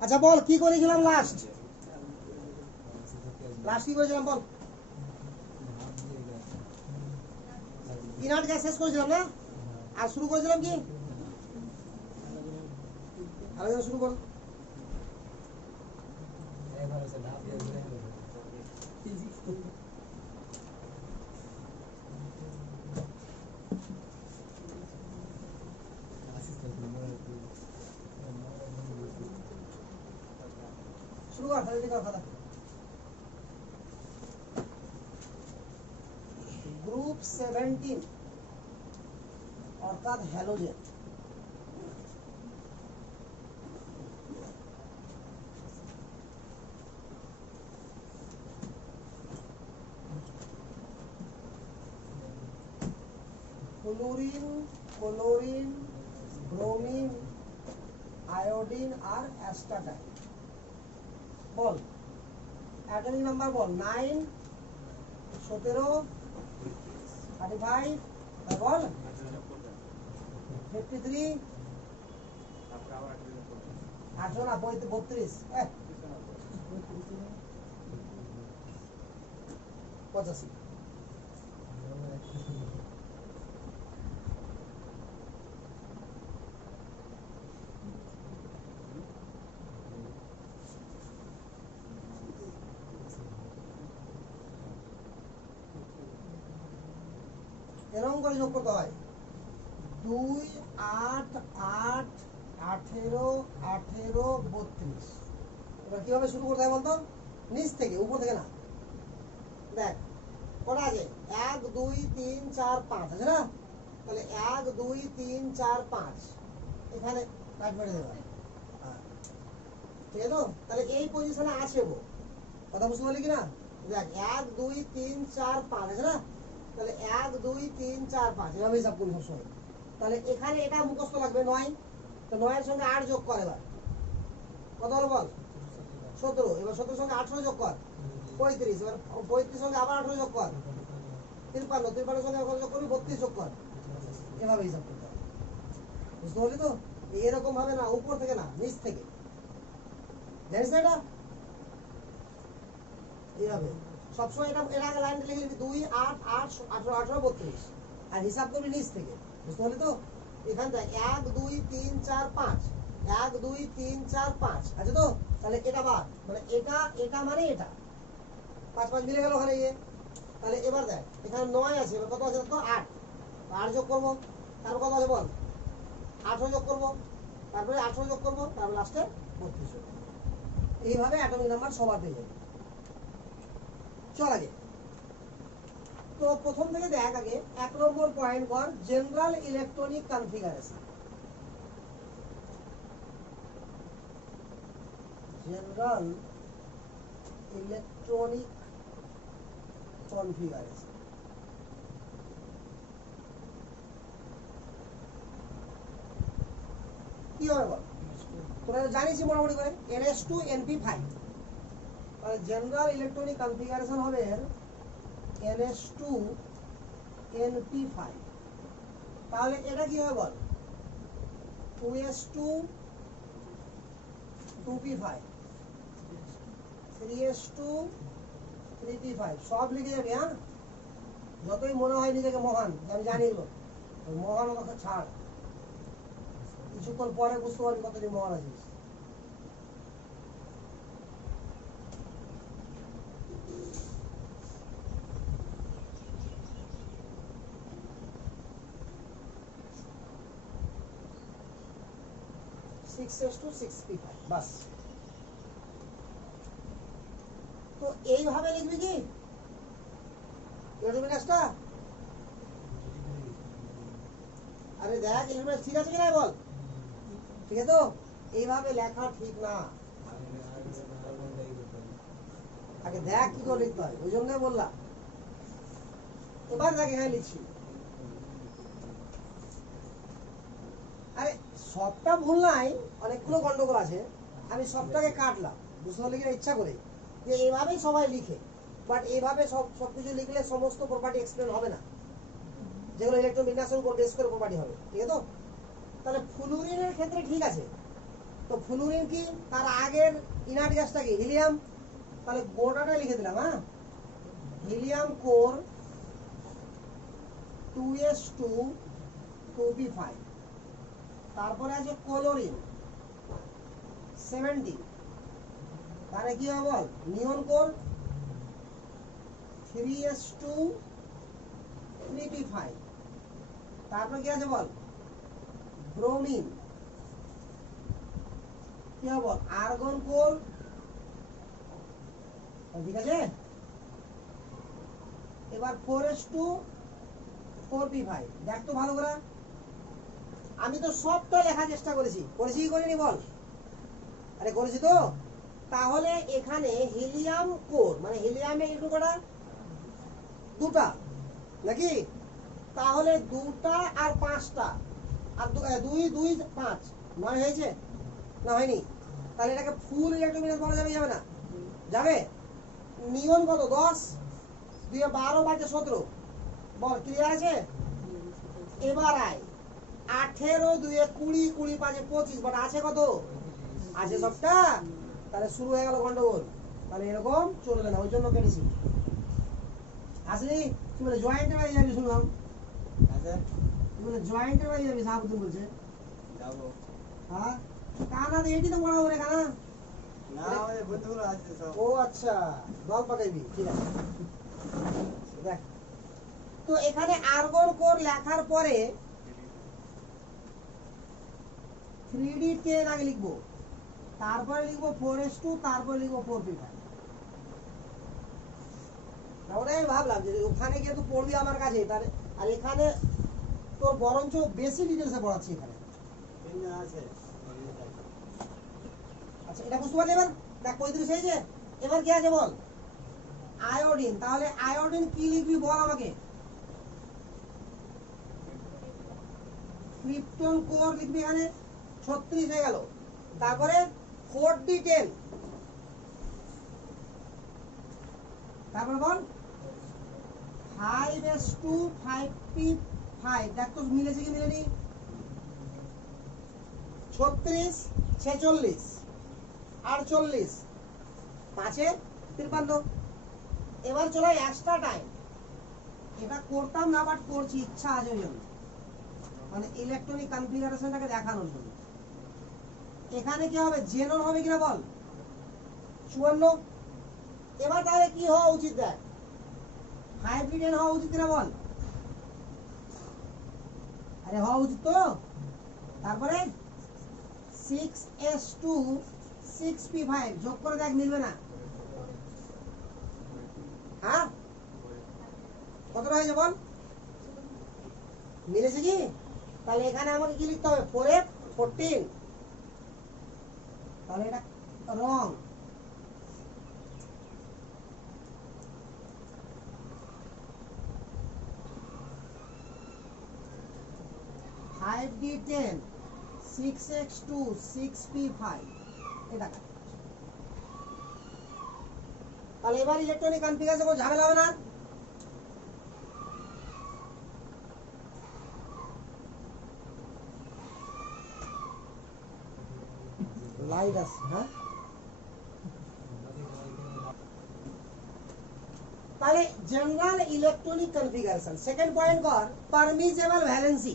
আচ্ছা বল কি করেছিলাম লাস্ট কি করেছিলাম বল ইনার্ট গ্যাস শেষ করেছিলাম না আর শুরু করেছিলাম কি আলোচনা শুরু কর শুরু কর তাহলে কথা গ্রুপ 17 অর্থাৎ halogen fluorine chlorine bromine iodine আর অ্যাস্টাটাইন বল অ্যাটমিক নাম্বার বল 9 17 35 বল 53 8 না 32 85 এরকম করে যোগ করতে হয় 2 8 8 18 18 32 এবার কিভাবে শুরু করতে হয় বলতো নিচ থেকে উপর থেকে না দেখ কটা আছে 1 2 3 4 5 আছে না তাহলে 1 2 3 4 5 এখানে কাট মেরে দেবো ঠিক আছে তো তাহলে এই পজিশনে আছে গো কথা বুঝতে পারলি কি না দেখ 1 2 3 4 5 আছে না তাহলে 1 2 3 4 5 এভাবে হিসাব করি সবসময় তাহলে এখানে এটা মুখস্থ লাগবে 9 তো 9 এর সঙ্গে 8 যোগ কর এবার কত হলো বল 17 এবার 17 এর সঙ্গে 18 যোগ কর 35 এবার 35 এর সঙ্গে আবার 18 যোগ কর 53 53 এর সঙ্গে কত যোগ করবি 32 যোগ কর এভাবে হিসাব করতে হবে বুঝতে পারলি তো এরকম ভাবে না উপর থেকে না নিচ থেকে জানিস না এটা এইভাবে সবসময় এটা এর আগে লাইন লিখে দিবি 2 8 8 18 18 32 আর হিসাব করবি নিচ থেকে বুঝতে পারলি তো এখান থেকে 1 2 3 4 5 1 2 3 4 5 আচ্ছা তো তাহলে এটা বাদ মানে এটা মানে এটা 5 5 মিলে গেল ওখানে গিয়ে তাহলে এবার দেখ এখানে 9 আছে এবার কত আছে তো 8 8 যোগ করব তারপর কত আছে বল 18 যোগ করব তারপরে 18 যোগ করব তারপর লাস্টে 32 যোগ করব এইভাবে অ্যাটমিক নাম্বার সবার পেয়ে যাবে চল আগে তো প্রথম থেকে দেখ আগে 1 নম্বর পয়েন্ট কর general electronic configuration general electronic configuration কি হবে বল তোরা জানিস মোটামুটি করে NS2 NP5 তাহলে জেনারেল ইলেকট্রনিক কনফিগারেশন হবে NS2 NP5 তাহলে এটা কি হবে বল 2s2 2p5 3s2 3p5 সব লিখে যাবে হ্যাঁ যতই মনে হয় নিজেকে মহান আমি জানি এগুলো মহান কথা ছাড় কিছুক্ষণ পরে বুঝতে পারবি কতদিন মহান আছিস বাস তো এইভাবে লিখবি কি আরে দেখ ইংলিশ ঠিক আছে কিনা বল ঠিক আছে তো এইভাবে লেখা ঠিক না আগে দেখ কি করে লিখতে হয় ওই জন্যই বললাম এবার দেখ এখানে লিখছি আরে সবটা ভুল নাই অনেকগুলো গন্ডগোল আছে আমি সবটাকে কাটলাম বুঝতে পারলে কিনা ইচ্ছা করে যে এইভাবেই সবাই লিখে বাট এইভাবে সবকিছু লিখলে সমস্ত প্রপার্টি এক্সপ্লেন হবে না যেগুলো ইলেকট্রন বিন্যাসের উপর বেস করে প্রপার্টি হবে ঠিক আছে তো তাহলে ফ্লুরিনের ক্ষেত্রে ঠিক আছে তো ফ্লুরিন কি, তার আগের ইনার্ট গ্যাসটা কি, হিলিয়াম। তাহলে গোটাটা লিখে দিলাম, হ্যাঁ, হিলিয়াম কোর 2s2 2p5। তারপরে আছে ক্লোরিন 70, তাহলে কি হবে বল, নিয়ন কোর 3s2 3p5। তারপরে কি আছে বল, ব্রোমিন, কি হবে বল, আর্গন কোর, ঠিক আছে। এবার 4s2 4p5। দেখ তো ভালো করে, আমি তো সবটা লেখার চেষ্টা করেছি, করেছি কি করিনি বল, আরে করেছি তো। তাহলে এখানে হিলিয়াম কোর মানে হিলিয়ামে একটু কটা, দুটা নাকি, তাহলে দুটা আর পাঁচটা, আর দুই দুই 5, 9 হয়েছে না, হয়নি। তাহলে এটাকে ফুল ইলেকট্রোমিনাস বলা যাবে, যাবে না, যাবে। নিয়ন কত, 10, 2 12 বাজে 17, বল ক্লিয়ার আছে। এবার আয় 18 2 20 20 5 25, বাট আছে কত, আছে সবটা। তাহলে শুরু হয়ে গেল গন্ডগোল, তাহলে এরকম চলবে না, ওই জন্য কেটেছি। আসলে কি বলে জয়েন্টের বাড়ি যাবি, শুনলাম কি বলে জয়েন্টের বাড়ি যাবি, সাহাবুদ্দিন বলছে যাবো। হ্যাঁ, কানা তো এটি তো পড়াবো রে কানা। না আমাদের বন্ধুগুলো আছে সব। ও আচ্ছা, দল পাকাইবি, ঠিক আছে। দেখ তো এখানে আর্গন কোর লেখার পরে 3d10 আগে লিখবো, তারপরে লিখবো 4s2, তারপরে লিখবো 4p5। তাহলে আমি ভাবলাম যে ওখানে গিয়ে তুই পড়বি আমার কাছে, তাহলে আর এখানে তোর বরঞ্চ বেশি ডিটেলসে পড়াচ্ছি এখানে। আছে। আচ্ছা এটা বুঝতে পারলি এবার, দেখ 35 হয়েছে। এবার কি আছে বল, আয়োডিন। তাহলে আয়োডিন কি লিখবি বল আমাকে, ক্রিপ্টন কোর লিখবি এখানে, 36 হয়ে গেল। তারপরে 4d10, তারপরে বল 5s2 5p5। দেখ তো মিলেছে কি মিলেনি, 36 46 48 5 53। এবার চলো এক্সট্রা টাইম, এটা করতাম না বাট করছি, ইচ্ছা আছে ওই জন্য, মানে ইলেকট্রনিক কনফিগারেশনটাকে দেখানোর জন্য। এখানে কি হবে, জেনন হবে কিনা বল, 54। এবার তাহলে কি হওয়া উচিত, দেখ হাইব্রিডেন হওয়া উচিত কিনা বল, আরে হওয়া উচিত তো। তারপরে 6s2 6p5 যোগ করে দেখ মিলবে না, হ্যাঁ কতটা হয়েছে বল, মিলেছে কি। তাহলে এখানে আমাকে কি লিখতে হবে, 4f14। তাহলে এটা রং। ফাইভ ডি 10 6x2 6p5 এটা। তাহলে এবার ইলেকট্রনিক কনফিগারেশন কোনো ঝামেলা হবে না। লাইট আছে, হ্যাঁ। তাহলে general electronic configuration, second point কর পারমিজেবল ভ্যালেন্সি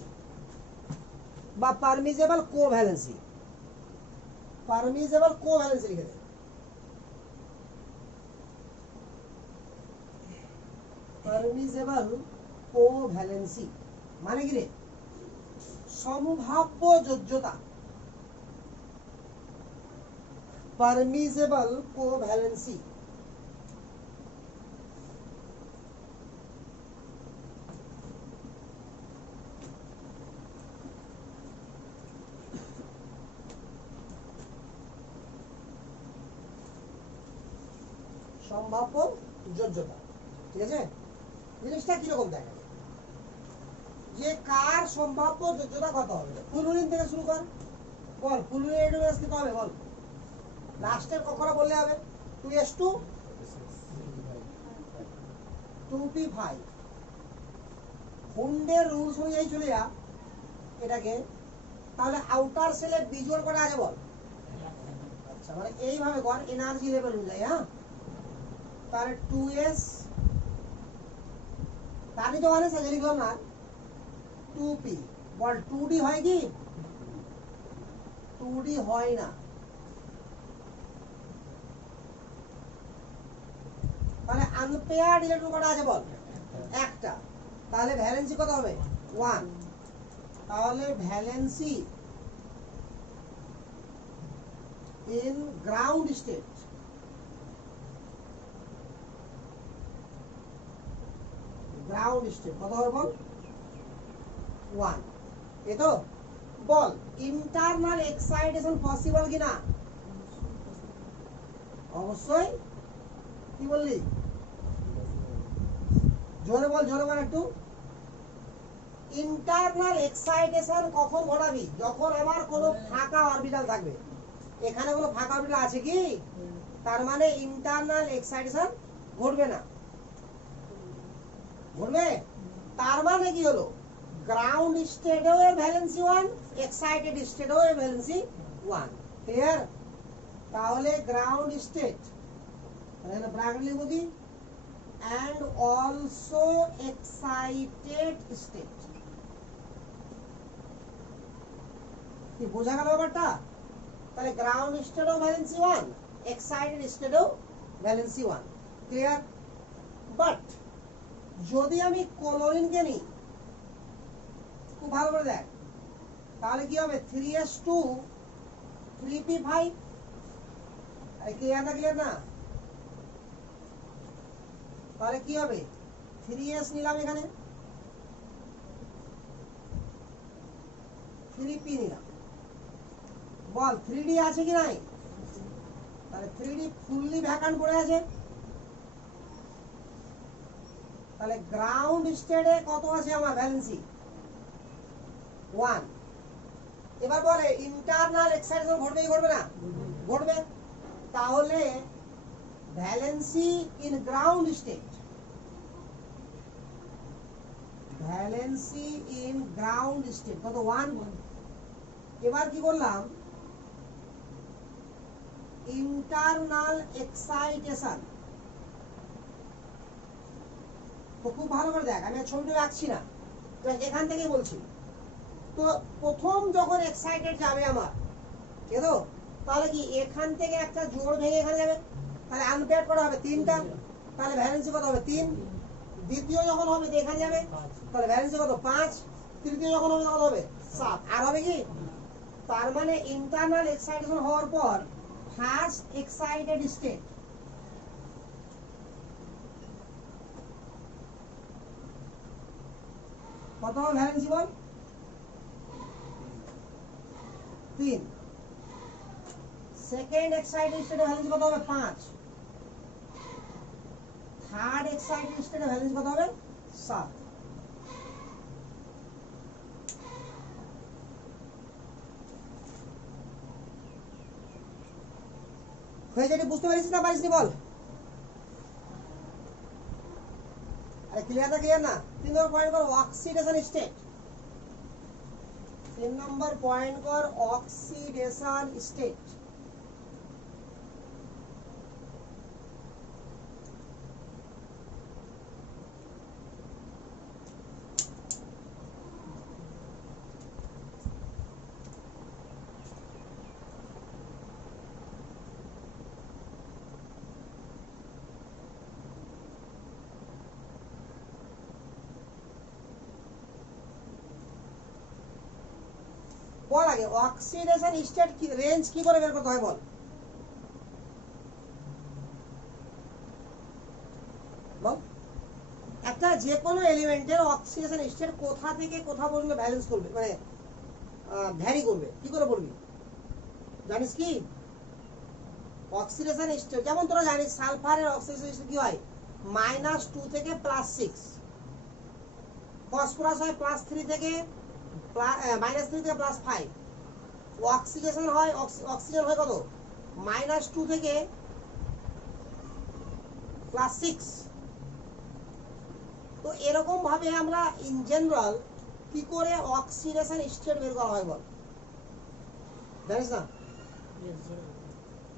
বা পারমিজেবল কোভ্যালেন্সি। পারমিজেবল কোভ্যালেন্সি লিখে দে, পারমিজেবল কোভ্যালেন্সি মানে কি রে, সমভাব্য যোজ্যতা। পারমিজেবল কোভ্যালেন্সি সম্ভাব্য যোজ্যতা, ঠিক আছে। জিনিসটা কিরকম দেখা যায়, যে কার সম্ভাব্য যোজ্যতা কত হবে। ফ্লুরিন থেকে শুরু কর, বল ফ্লুরিন কত হবে বল, লাস্টের কখনো বললে হবে 2s2 2p5। হুন্ডের রুলস অনুযায়ী চলে যা এটাকে। তাহলে আউটার সেলে বিজোড় কটা আছে বল, আচ্ছা মানে এইভাবে কর এনার্জি লেভেল অনুযায়ী। হ্যাঁ, তাহলে 2s তারই তো মানে সাজে লিখলাম না 2p বল 2d হয় কি 2d হয় না। তাহলে আনপেয়ার্ড ইলেকট্রন কটা আছে বল একটা, তাহলে ভ্যালেন্সি কত হবে 1। তাহলে ভ্যালেন্সি ইন গ্রাউন্ড স্টেট কত হবে বল 1। এ তো বল ইন্টারনাল এক্সাইটেশন পসিবল কিনা অবশ্যই। কি বললি জোরে বল একটু। ইন্টারনাল এক্সাইটেশন কখন ঘটাবি যখন আমার কোনো ফাঁকা অরবিটাল থাকবে। এখানে কোনো ফাঁকা অরবিটাল আছে কি, তার মানে ইন্টারনাল এক্সাইটেশন ঘটবে না, ঘটবে। তার মানে কি হলো গ্রাউন্ড স্টেটেও ভ্যালেন্সি 1, এক্সাইটেড স্টেটেও ভ্যালেন্সি 1। ক্লিয়ার? তাহলে গ্রাউন্ড স্টেট তাহলে ব্র্যাকেট লিখব কি and also excited state। কি বোঝা গেল ব্যাপারটা? তাহলে গ্রাউন্ড স্টেটেও ভ্যালেন্সি 1, এক্সাইটেড স্টেটেও ভ্যালেন্সি 1। ক্লিয়ার? বাট যদি আমি ক্লোরিনকে নিই খুব ভালো করে দেখ, তাহলে কি হবে 3s2 3p5। ক্লিয়ার না? তাহলে কি হবে 3s নিলাম এখানে 3p নিলাম, বল 3d আছে কি নাই? তাহলে 3d ফুললি ভ্যাকান্ট পড়ে আছে। তাহলে গ্রাউন্ড স্টেটে কত আছে আমার ভ্যালেন্সি 1। এবার বলে ইন্টারনাল এক্সাইটেশন ঘটবে কি ঘটবে না? ঘটবে। তাহলে ভ্যালেন্সি ইন গ্রাউন্ড স্টেট কত 1। এবার কি করলাম ইন্টারনাল এক্সাইটেশন, তো খুব ভালো করে দেখ, আমি ছবিটা রাখছি না, এখান থেকে বলছি। তো প্রথম যখন এক্সাইটেড যাবে আমার কেন, তাহলে কি এখান থেকে একটা জোড় ভেঙে এখানে যাবে, তাহলে আনপেয়ার্ড করা হবে 3টা, তাহলে ভ্যালেন্সি কত হবে 3। দ্বিতীয় যখন হবে এখানে যাবে, তাহলে ভ্যালেন্সি কত 5। তৃতীয় যখন হবে তখন হবে 7। আর হবে কি, তার মানে ইন্টারনাল এক্সাইটেশন হওয়ার পর ফার্স্ট এক্সাইটেড স্টেট কত হবে ভ্যালেন্সি বল 3। সেকেন্ড এক্সাইটেড স্টেটে ভ্যালেন্সি কত হবে 5। থার্ড এক্সাইটেড স্টেটে ভ্যালেন্সি কত হবে 7। হয়েছে? বুঝতে পারিস না পারিস বল? আরে ক্লিয়ার না? 3 নম্বর পয়েন্ট কর অক্সিডেশন স্টেট। 3 নম্বর পয়েন্ট কর অক্সিডেশন স্টেট। বল আগে অক্সিডেশন স্টেট কি রেঞ্জ কি করে বের করতে হয় বল? বল একটা যে কোনো এলিমেন্টের অক্সিডেশন স্টেট কোথা থেকে কোথা পর্যন্ত ব্যালেন্স করবে, মানে ভ্যারি করবে, কি করে বলবি জানিস কি? অক্সিডেশন স্টেট যেমন তোরা জানিস সালফারের অক্সিডেশন স্টেট কি হয় -2 থেকে +6, ফসফরাস হয় +3 থেকে -3 থেকে +5, অক্সিডেশন হয় অক্সিজেন হয় কত -2 থেকে +6। তো এরকম ভাবে আমরা ইন জেনারেল কি করে অক্সিডেশন স্টেট বের করা হয় বল জানিস না?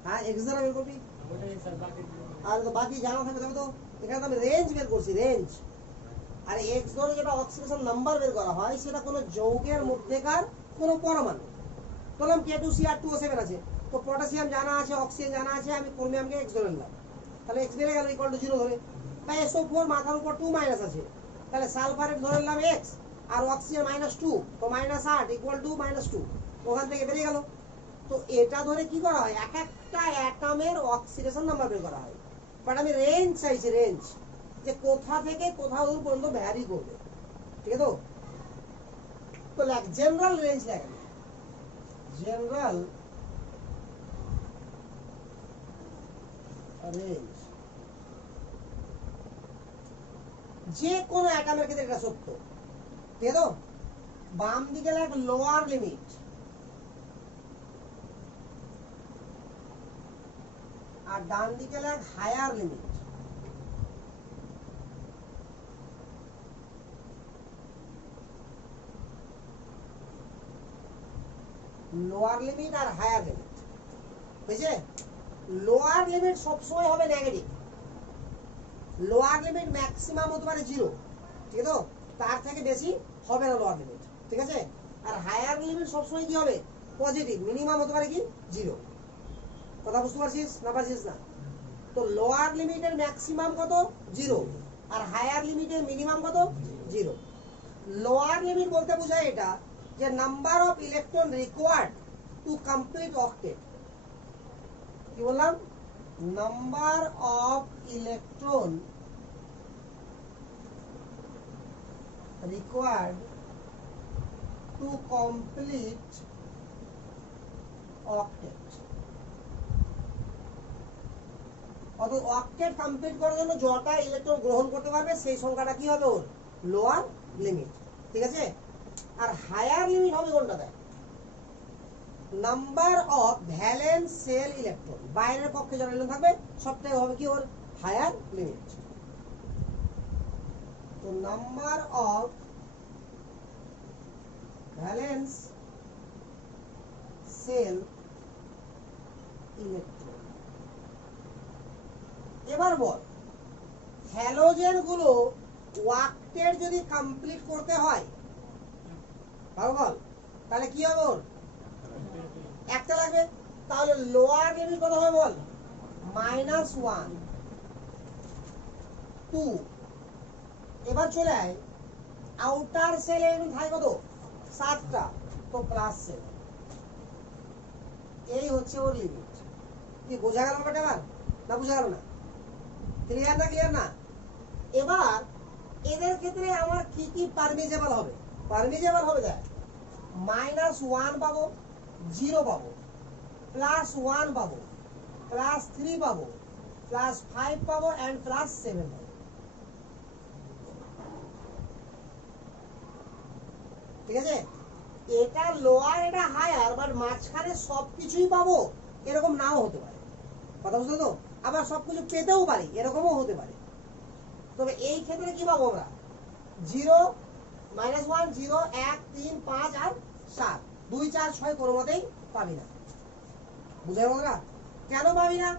হ্যাঁ এক্স দ্বারা বের করবি আর তো বাকি জানা থাকবে তবে তো এখানে তো আমি রেঞ্জ বের করছি রেঞ্জ আর এক্স ধরে যেটা অক্সিডেশন নাম্বার বের করা হয় সেটা কোনো যৌগের মধ্যেকার কোনো পরমাণু বললাম K2Cr2O7 আছে তো পটাশিয়াম জানা আছে অক্সিজেন জানা আছে আমি ক্রোমিয়ামকে এক্স ধরে নিলাম তাহলে এক্স বেড়ে গেল ইকুয়াল টু 0 ধরে তাই SO4 মাথার উপর 2 মাইনাস আছে তাহলে সালফারেট ধরে নিলাম এক্স আর অক্সিজেন -2 তো -8 ইকুয়াল টু -2 ওখান থেকে বেরিয়ে গেল তো এটা ধরে কি করা হয় এক একটা অ্যাটমের অক্সিডেশন নাম্বার বের করা হয় বাট আমি রেঞ্জ চাইছি রেঞ্জ যে কোথা থেকে কোথা দূর পর্যন্ত ভ্যারি করবে ঠিক আছে তো লেখ জেনারেল রেঞ্জ লেখেন জেনারেল রেঞ্জ যে কোনো অ্যাটমের ক্ষেত্রে এটা সত্য ঠিক আছে বাম দিকে লেখ লোয়ার লিমিট আর ডান দিকে লেখ হায়ার লিমিট লোয়ার লিমিট আর হায়ার লিমিট বুঝছে লোয়ার লিমিট সবসময় হবে নেগেটিভ লোয়ার লিমিট ম্যাক্সিমাম হতে পারে 0 ঠিক আছে তার থেকে বেশি হবে না লোয়ার লিমিট ঠিক আছে আর হায়ার লিমিট সবসময় কি হবে পজিটিভ মিনিমাম হতে পারে কি 0 কথা বুঝতে পারছিস না পারছিস না তো লোয়ার লিমিটের ম্যাক্সিমাম কত 0 আর হায়ার লিমিটের মিনিমাম কত 0 লোয়ার লিমিট বলতে বোঝায় এটা যে number of electron required to complete octet কি বললাম number of electron required to complete octet অর্থাৎ অক্টেট কমপ্লিট করার জন্য যতটা ইলেকট্রন গ্রহণ করতে পারবে সেই সংখ্যাটা কি হবে ওর লোয়ার লিমিট ঠিক আছে আর হায়ার লিমিট হবে কোনটা দেয় number of valence shell electron বাইরের পক্ষে যারা ইলেকট্রন থাকবে সবটাই হবে কি ওর হায়ার লিমিট তো number of valence shell electron এবার বল হ্যালোজেন গুলো ওয়াক্টেট যদি কমপ্লিট করতে হয় বল তাহলে কি হবে ওর একটা লাগবে তাহলে লোয়ার লিমিট কত হবে বল -1 2 এবার চলে আয় আউটার সেলে থাকে কত 7টা তো +7 এই হচ্ছে ওর লিমিট কি বোঝা গেল ব্যাপারটা এবার না বোঝা গেল না ক্লিয়ার না এবার এদের ক্ষেত্রে আমার কি কি পারমিজেবল হবে দেখ -1 পাবো 0 পাবো +1 পাবো +3 পাবো +5 পাবো এন্ড +7 পাবো ঠিক আছে এটা লোয়ার এটা হায়ার বাট মাঝখানে সবকিছুই পাবো এরকম নাও হতে পারে কথা বুঝলে তো আবার সবকিছু পেতেও পারি এরকমও হতে পারে তবে এই ক্ষেত্রে কি পাবো আমরা 0 -1 0 1 3 5 আর 7 2 4 6 কোনো মতেই পাবি না বুঝে গেল না কেন পাবি না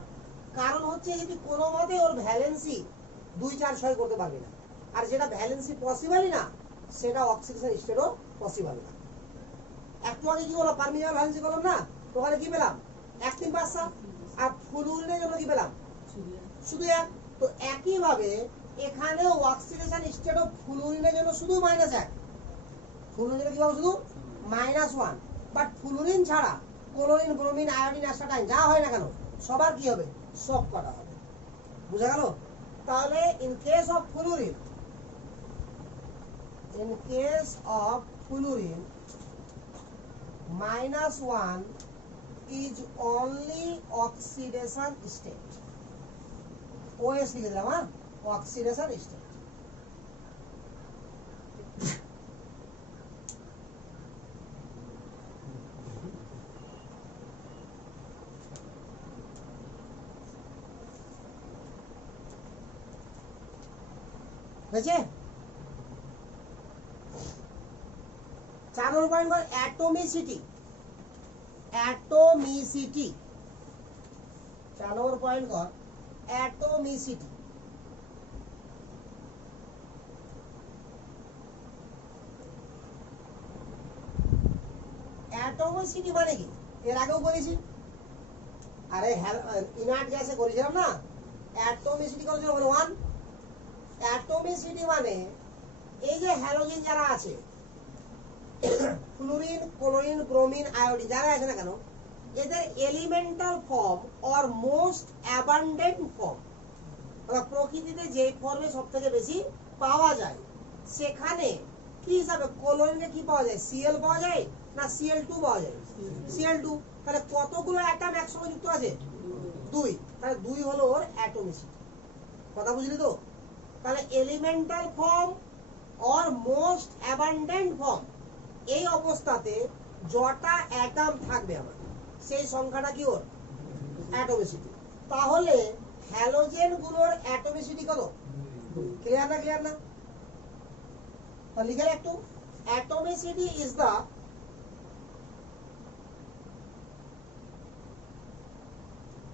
কারণ হচ্ছে যদি কোনো মতে ওর ভ্যালেন্সি 2 4 6 করতে পারবি না আর যেটা ভ্যালেন্সি পসিবলই না সেটা অক্সিডেশন স্টেটও পসিবল না একটু আগে কি বললাম পারমিজেবল ভ্যালেন্সি করলাম না তো ওখানে কি পেলাম 1 3 5 7 আর ফ্লুরিনের জন্য কি পেলাম শুধু 1 তো একই ভাবে এখানেও অক্সিডেশন স্টেট অফ ফ্লুরিনের জন্য শুধু -1 ফ্লুরিনের কি পাবো শুধু -1 বাট ফ্লুরিন ছাড়া ক্লোরিন ব্রোমিন আয়োডিন অ্যাসটাইন যা হয় না কেন সবার কি হবে সব কটা হবে বুঝা গেল তাহলে in case of fluorine -1 is only oxidation state OS লিখে দিলাম হ্যাঁ oxidation state হয়েছে 4 নম্বর পয়েন্ট অ্যাটমিসিটি পয়েন্ট কর অ্যাটমিসিটি। অ্যাটমিসিটি মানে কি এর আগেও বলেছি, আরে ইনার্ট গ্যাসে করেছিলাম না, অ্যাটমিসিটি করেছিল 1। অ্যাটমিসিটি মানে এই যে হ্যালোজেন যারা আছে, ফ্লুরিন, ক্লোরিন, ব্রোমিন, আয়োডিন যারা আছে না কেন, এদের elemental form or most abundant form, প্রকৃতিতে যে ফর্মে সব থেকে বেশি পাওয়া যায়, সেখানে কি হিসাবে ক্লোরিনে কি পাওয়া যায়, Cl পাওয়া যায় না Cl2 পাওয়া যায়, Cl2। তাহলে কতগুলো অ্যাটম একসঙ্গে যুক্ত আছে, 2। তাহলে 2 হলো ওর অ্যাটমিসিটি। কথা বুঝলি তো? তাহলে elemental form or most abundant form, এই অবস্থাতে যটা অ্যাটম থাকবে আমার, সেই সংখ্যাটা কি ওর অ্যাটমিসিটি। তাহলে হ্যালোজেন গুলোর অ্যাটমিসিটি কত? ক্লিয়ার না? ক্লিয়ার না? লিখে একটু, atomicity is the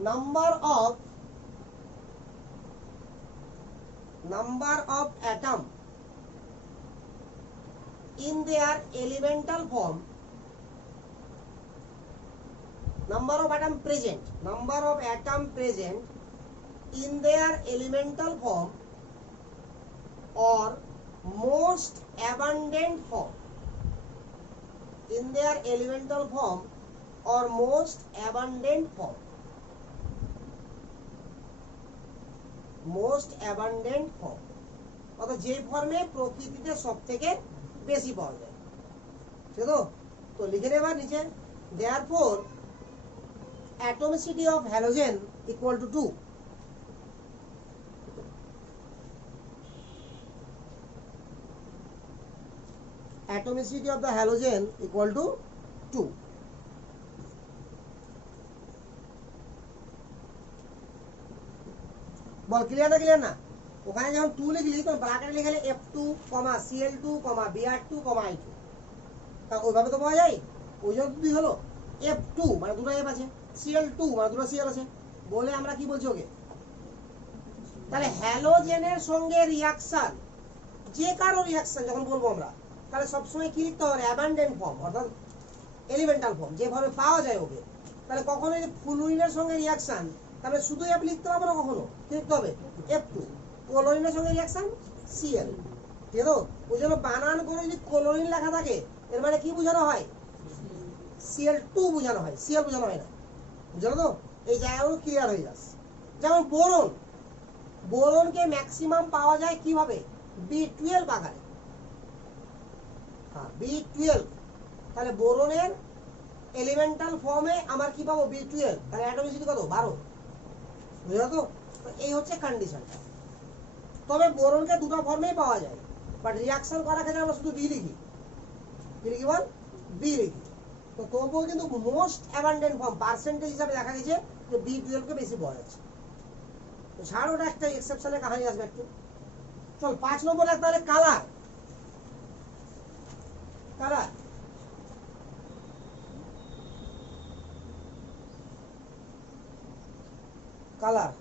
number of atom in their elemental form, number of atom present in their elemental form or most abundant form, in their elemental form or most abundant form, most abundant form, অর্থাৎ যে ফর্মে প্রকৃতিতে সব থেকে বেশি পাওয়া যায়, ঠিক তো? তো লিখে নেবার নিচে, therefore atomicity of halogen equal to 2। Atomicity of the halogen equal to 2। বল ক্লিয়ার না? ক্লিয়ার না? ওখানে যখন 2 লিখলি তখন ব্র্যাকেটে লিখলে F2, Cl2, Br2, I2, তা ওইভাবে তো পাওয়া যায়। ওই জন্য 2 হলো। F2 মানে দুটো F আছে, Cl2 মানে দুটো Cl আছে, বলে আমরা কি বলছি ওকে? তাহলে হ্যালোজেনের সঙ্গে রিঅ্যাকশন, যে কারো রিঅ্যাকশন যখন বলবো আমরা, তাহলে সবসময় কি লিখতে হবে? অ্যাবান্ডেন্ট ফর্ম, অর্থাৎ এলিমেন্টাল ফর্ম, যেভাবে পাওয়া যায় ওকে। তাহলে কখনো ফ্লুরিনের সঙ্গে রিঅ্যাকশন, তাহলে শুধু F লিখতে হবে না, কখনো কি লিখতে হবে? F2। ক্লোরিনের সঙ্গে রিঅ্যাকশন Cl, ঠিক আছে? ওই জন্য বানান করে যদি ক্লোরিন লেখা থাকে, এর মানে কি বোঝানো হয়? Cl2 বোঝানো হয়, Cl বোঝানো হয় না। বুঝলো তো? এই জায়গাগুলো ক্লিয়ার হয়ে যাচ্ছে। যেমন বোরন, বোরনকে ম্যাক্সিমাম পাওয়া যায় কিভাবে? B12 আকারে। হ্যাঁ, B12। তাহলে বোরনের এলিমেন্টাল ফর্মে আমার কি পাবো? B12। তাহলে অ্যাটমিসিটি কত? 12। বুঝলো তো? এই হচ্ছে কন্ডিশনটা। তবে বোরনকে দুটো ফর্মেই পাওয়া যায়, বাট রিঅ্যাকশন করার ক্ষেত্রে আমরা শুধু বি লিখি। কি লিখি বল? বি লিখি। তো তবুও কিন্তু মোস্ট অ্যাবান্ডেন্ট ফর্ম পার্সেন্টেজ হিসাবে দেখা গেছে যে B12 কে বেশি পাওয়া যাচ্ছে। তো ছাড়, ওটা একটা এক্সেপশনের কাহিনী আসবে একটু। চল 5 নম্বর এক, তাহলে কালার। কালার কালার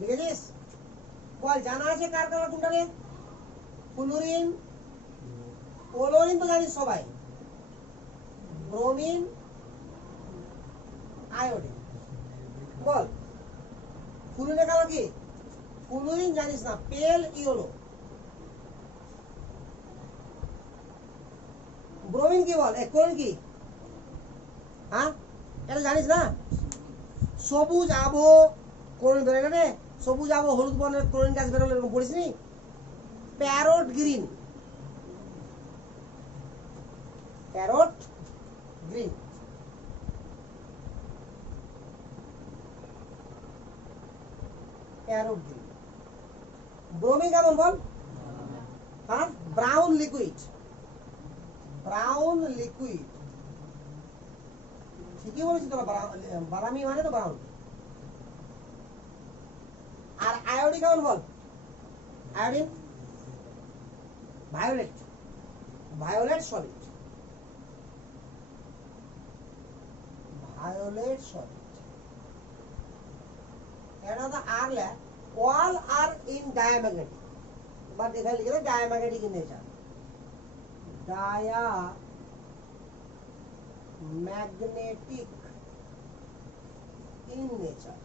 লিখেছিস? বল জানা আছে কার কালার কোনটা রে? ফ্লুরিন, ক্লোরিন তো জানিস সবাই, ব্রোমিন, আয়োডিন। বল ফ্লুরিনের কালার কি? ফ্লুরিন জানিস না, পেল ইয়েলো। ব্রোমিন কি বল? ক্লোরিন কি? হ্যাঁ, এটা জানিস না? সবুজ আবো ক্লোরিন বেরোয় না রে, সবুজ আবো হলুদ বর্ণের ক্লোরিন গ্যাস বেরোলে এরকম পড়িস নি? Parrot green, parrot green. Parrot green. Bromine কেমন বল? হ্যাঁ, ব্রাউন লিকুইড, ব্রাউন লিকুইড। ঠিকই বলেছি তোরা, বাদামি মানে তো ব্রাউন। আর আয়োডিন কেমন বল? Iodine violet, violet solid, violet solid. Another R lab, all are in diamagnetic, but এখানে লিখে দাও diamagnetic in nature. Diamagnetic in nature.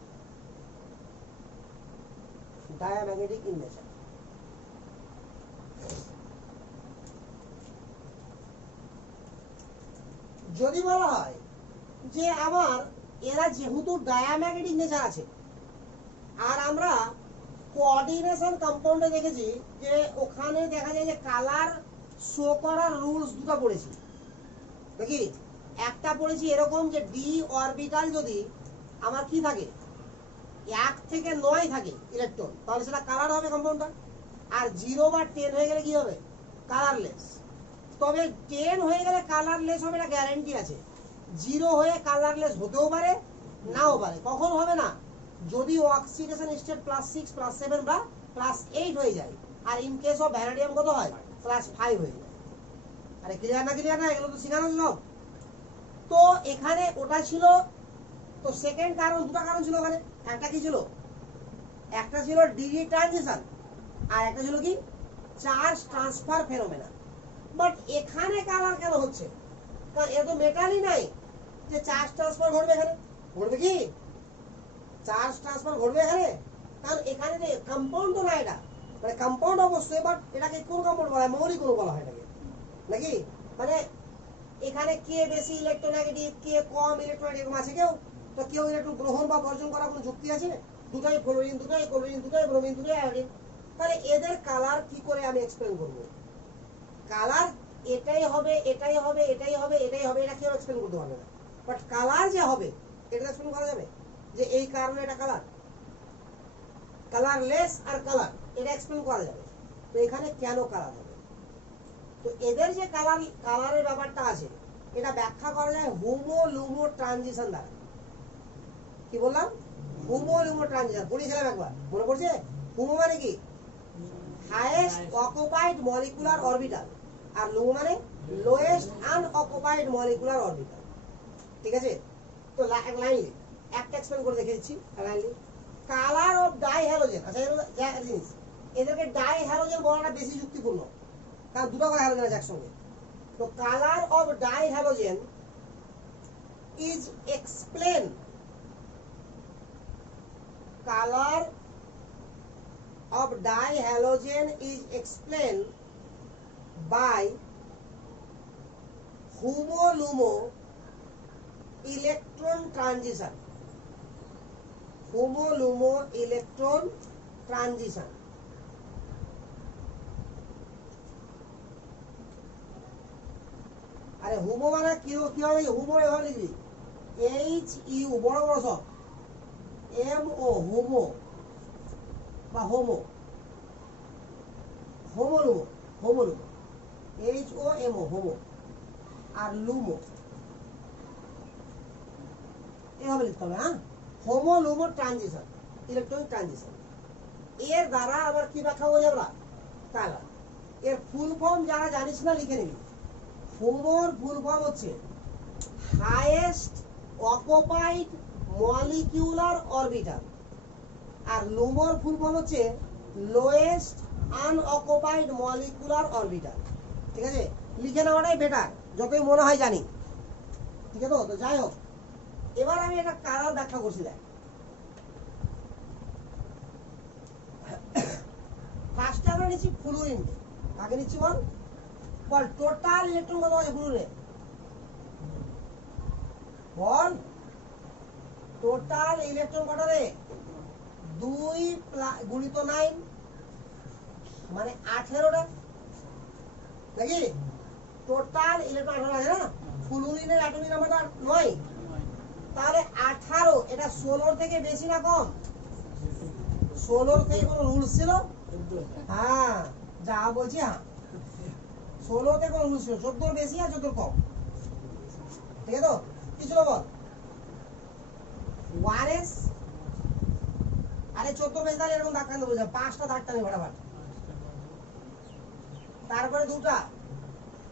Diamagnetic in nature. যদি বলা হয় যে আমার এরা যেহেতু ডায়াম্যাগনেটিক নেচার আছে আর আমরা কোঅর্ডিনেশন কম্পাউন্ডে দেখেছি যে ওখানে দেখা যায় যে কালার শো করার রুলস দুটো পড়েছি দেখি একটা পড়েছি এরকম যে ডি অরবিটাল যদি আমার কি থাকে 1 থেকে 9 থাকে ইলেকট্রন তাহলে সেটা কালার হবে কম্পাউন্ডটা আর 0 বা 10 হয়ে গেলে কি হবে কালারলেস তবে 10 হয়ে গেলে কালারলেস হবে এটা গ্যারান্টি আছে 0 হয়ে কালারলেস হতেও পারে নাও পারে কখন হবে না যদি অক্সিডেশন স্টেট +6 +7 বা +8 হয়ে যায় আর ইন কেস অফ ভ্যানাডিয়াম কত হয় +5 হয়ে যায় আরে ক্লিয়ার না এগুলো তো শিখানো সব তো এখানে ওটা ছিল তো সেকেন্ড কারণ দুটো কারণ ছিল ওখানে একটা কি ছিল একটা ছিল ডিগ্রি ট্রানজিশন আর একটা ছিল কি চার্জ ট্রান্সফার ফেনোমেনা বাট এখানে কালার কেন হচ্ছে কারণ এ তো মেটালই নাই যে চার্জ ট্রান্সফার ঘটবে এখানে ঘটবে কি চার্জ ট্রান্সফার ঘটবে এখানে কারণ এখানে যে কম্পাউন্ড তো না এটা মানে কম্পাউন্ড অবশ্যই বাট এটাকে কোন কম্পাউন্ড বলা হয় মৌলিক অণু বলা হয় এটাকে নাকি মানে এখানে কে বেশি ইলেকট্রোনেগেটিভ কে কম ইলেকট্রোনেগেটিভ আছে কেউ তো কেউ ইলেকট্রন গ্রহণ বা বর্জন করার কোনো যুক্তি আছে দুটাই ফ্লোরিন দুটাই ক্লোরিন দুটাই ব্রোমিন দুটাই আয়োডিন তাহলে এদের কালার কি করে আমি এক্সপ্লেন করব কালার এটাই হবে এটাই হবে এটাই হবে এটাই হবে এটা কেউ এক্সপ্লেন করতে পারবে না বাট কালার যে হবে এটা এক্সপ্লেন করা যাবে যে এই কারণে এটা কালারলেস আর কালার এটা এক্সপ্লেন করা যাবে তো এখানে কেন কালার হবে তো এদের যে কালারের ব্যাপারটা আছে এটা ব্যাখ্যা করা যায় হোমো লুমো ট্রানজিশন দ্বারা কি বললাম হোমো লুমো ট্রানজিশন পড়েছিলাম একবার মনে পড়ছে হোমো মানে কি হাইয়েস্ট অকুপাইড মলিকুলার অরবিটাল আর লুমো মানে লোয়েস্ট আনঅকুপাইড মলিকুলার অরবিটাল ঠিক আছে তো লাইন একটা এক্সপ্লেন করে দেখে দিচ্ছি line colour of dihalogen আচ্ছা এর জিনিস এদেরকে ডাই হ্যালোজেন বলাটা বেশি যুক্তিপূর্ণ কারণ দুটো করে হ্যালোজেন আছে একসঙ্গে তো colour of dihalogen is explain color of dihalogen is explained by homo-lumo electron transition. Homo-lumo electron transition. আরে হোমো মানে কি হবে হোমো এভাবে লিখবি HU বড় বড় সব MO হোমো বা হোমো হোমোলুমো হোমোলুমো HOMO হোমো আর লুমো এভাবে লিখতে হবে হ্যাঁ হোমোলুমো ট্রানজিশন ইলেকট্রনিক ট্রানজিশন এর দ্বারা আবার কি ব্যাখ্যা হয়ে যাবে কালার এর ফুল ফর্ম যারা জানিস না লিখে নিবি হোমোর ফুল ফর্ম হচ্ছে হাইয়েস্ট অকুপাইড মলিকিউলার অরবিটাল আর লুমোর ফুল ফর্ম হচ্ছে লোয়েস্ট আনঅকুপাইড মলিকুলার অরবিটাল ঠিক আছে লিখে নেওয়াটাই বেটার যতই মনে হয় জানি ঠিক আছে তো যাই হোক এবার আমি একটা কালার ব্যাখ্যা করছি দেখ ফার্স্টে আমরা নিচ্ছি ফ্লুরিন কাকে নিচ্ছি বল টোটাল ইলেকট্রন কত আছে ফ্লুরিনে বল টোটাল ইলেকট্রন কত রে 2 গুণিত 9 মানে 18টা নাকি টোটাল ইলেকট্রন 18 আছে না ফ্লুরিনের অ্যাটমিক নাম্বারটা 9 তাহলে 18 এটা 16 থেকে বেশি না কম 16 থেকে কোনো রুলস ছিল হ্যাঁ যা বলছি হ্যাঁ 16 থেকে কোনো রুলস ছিল 14 বেশি আর 14 কম ঠিক আছে তো কি ছিল বল 1s আরে 14 বেশি তাহলে এরকম দাগ টানতে বলছে 5টা দাগ টানি ফটাফট তারপরে 2টা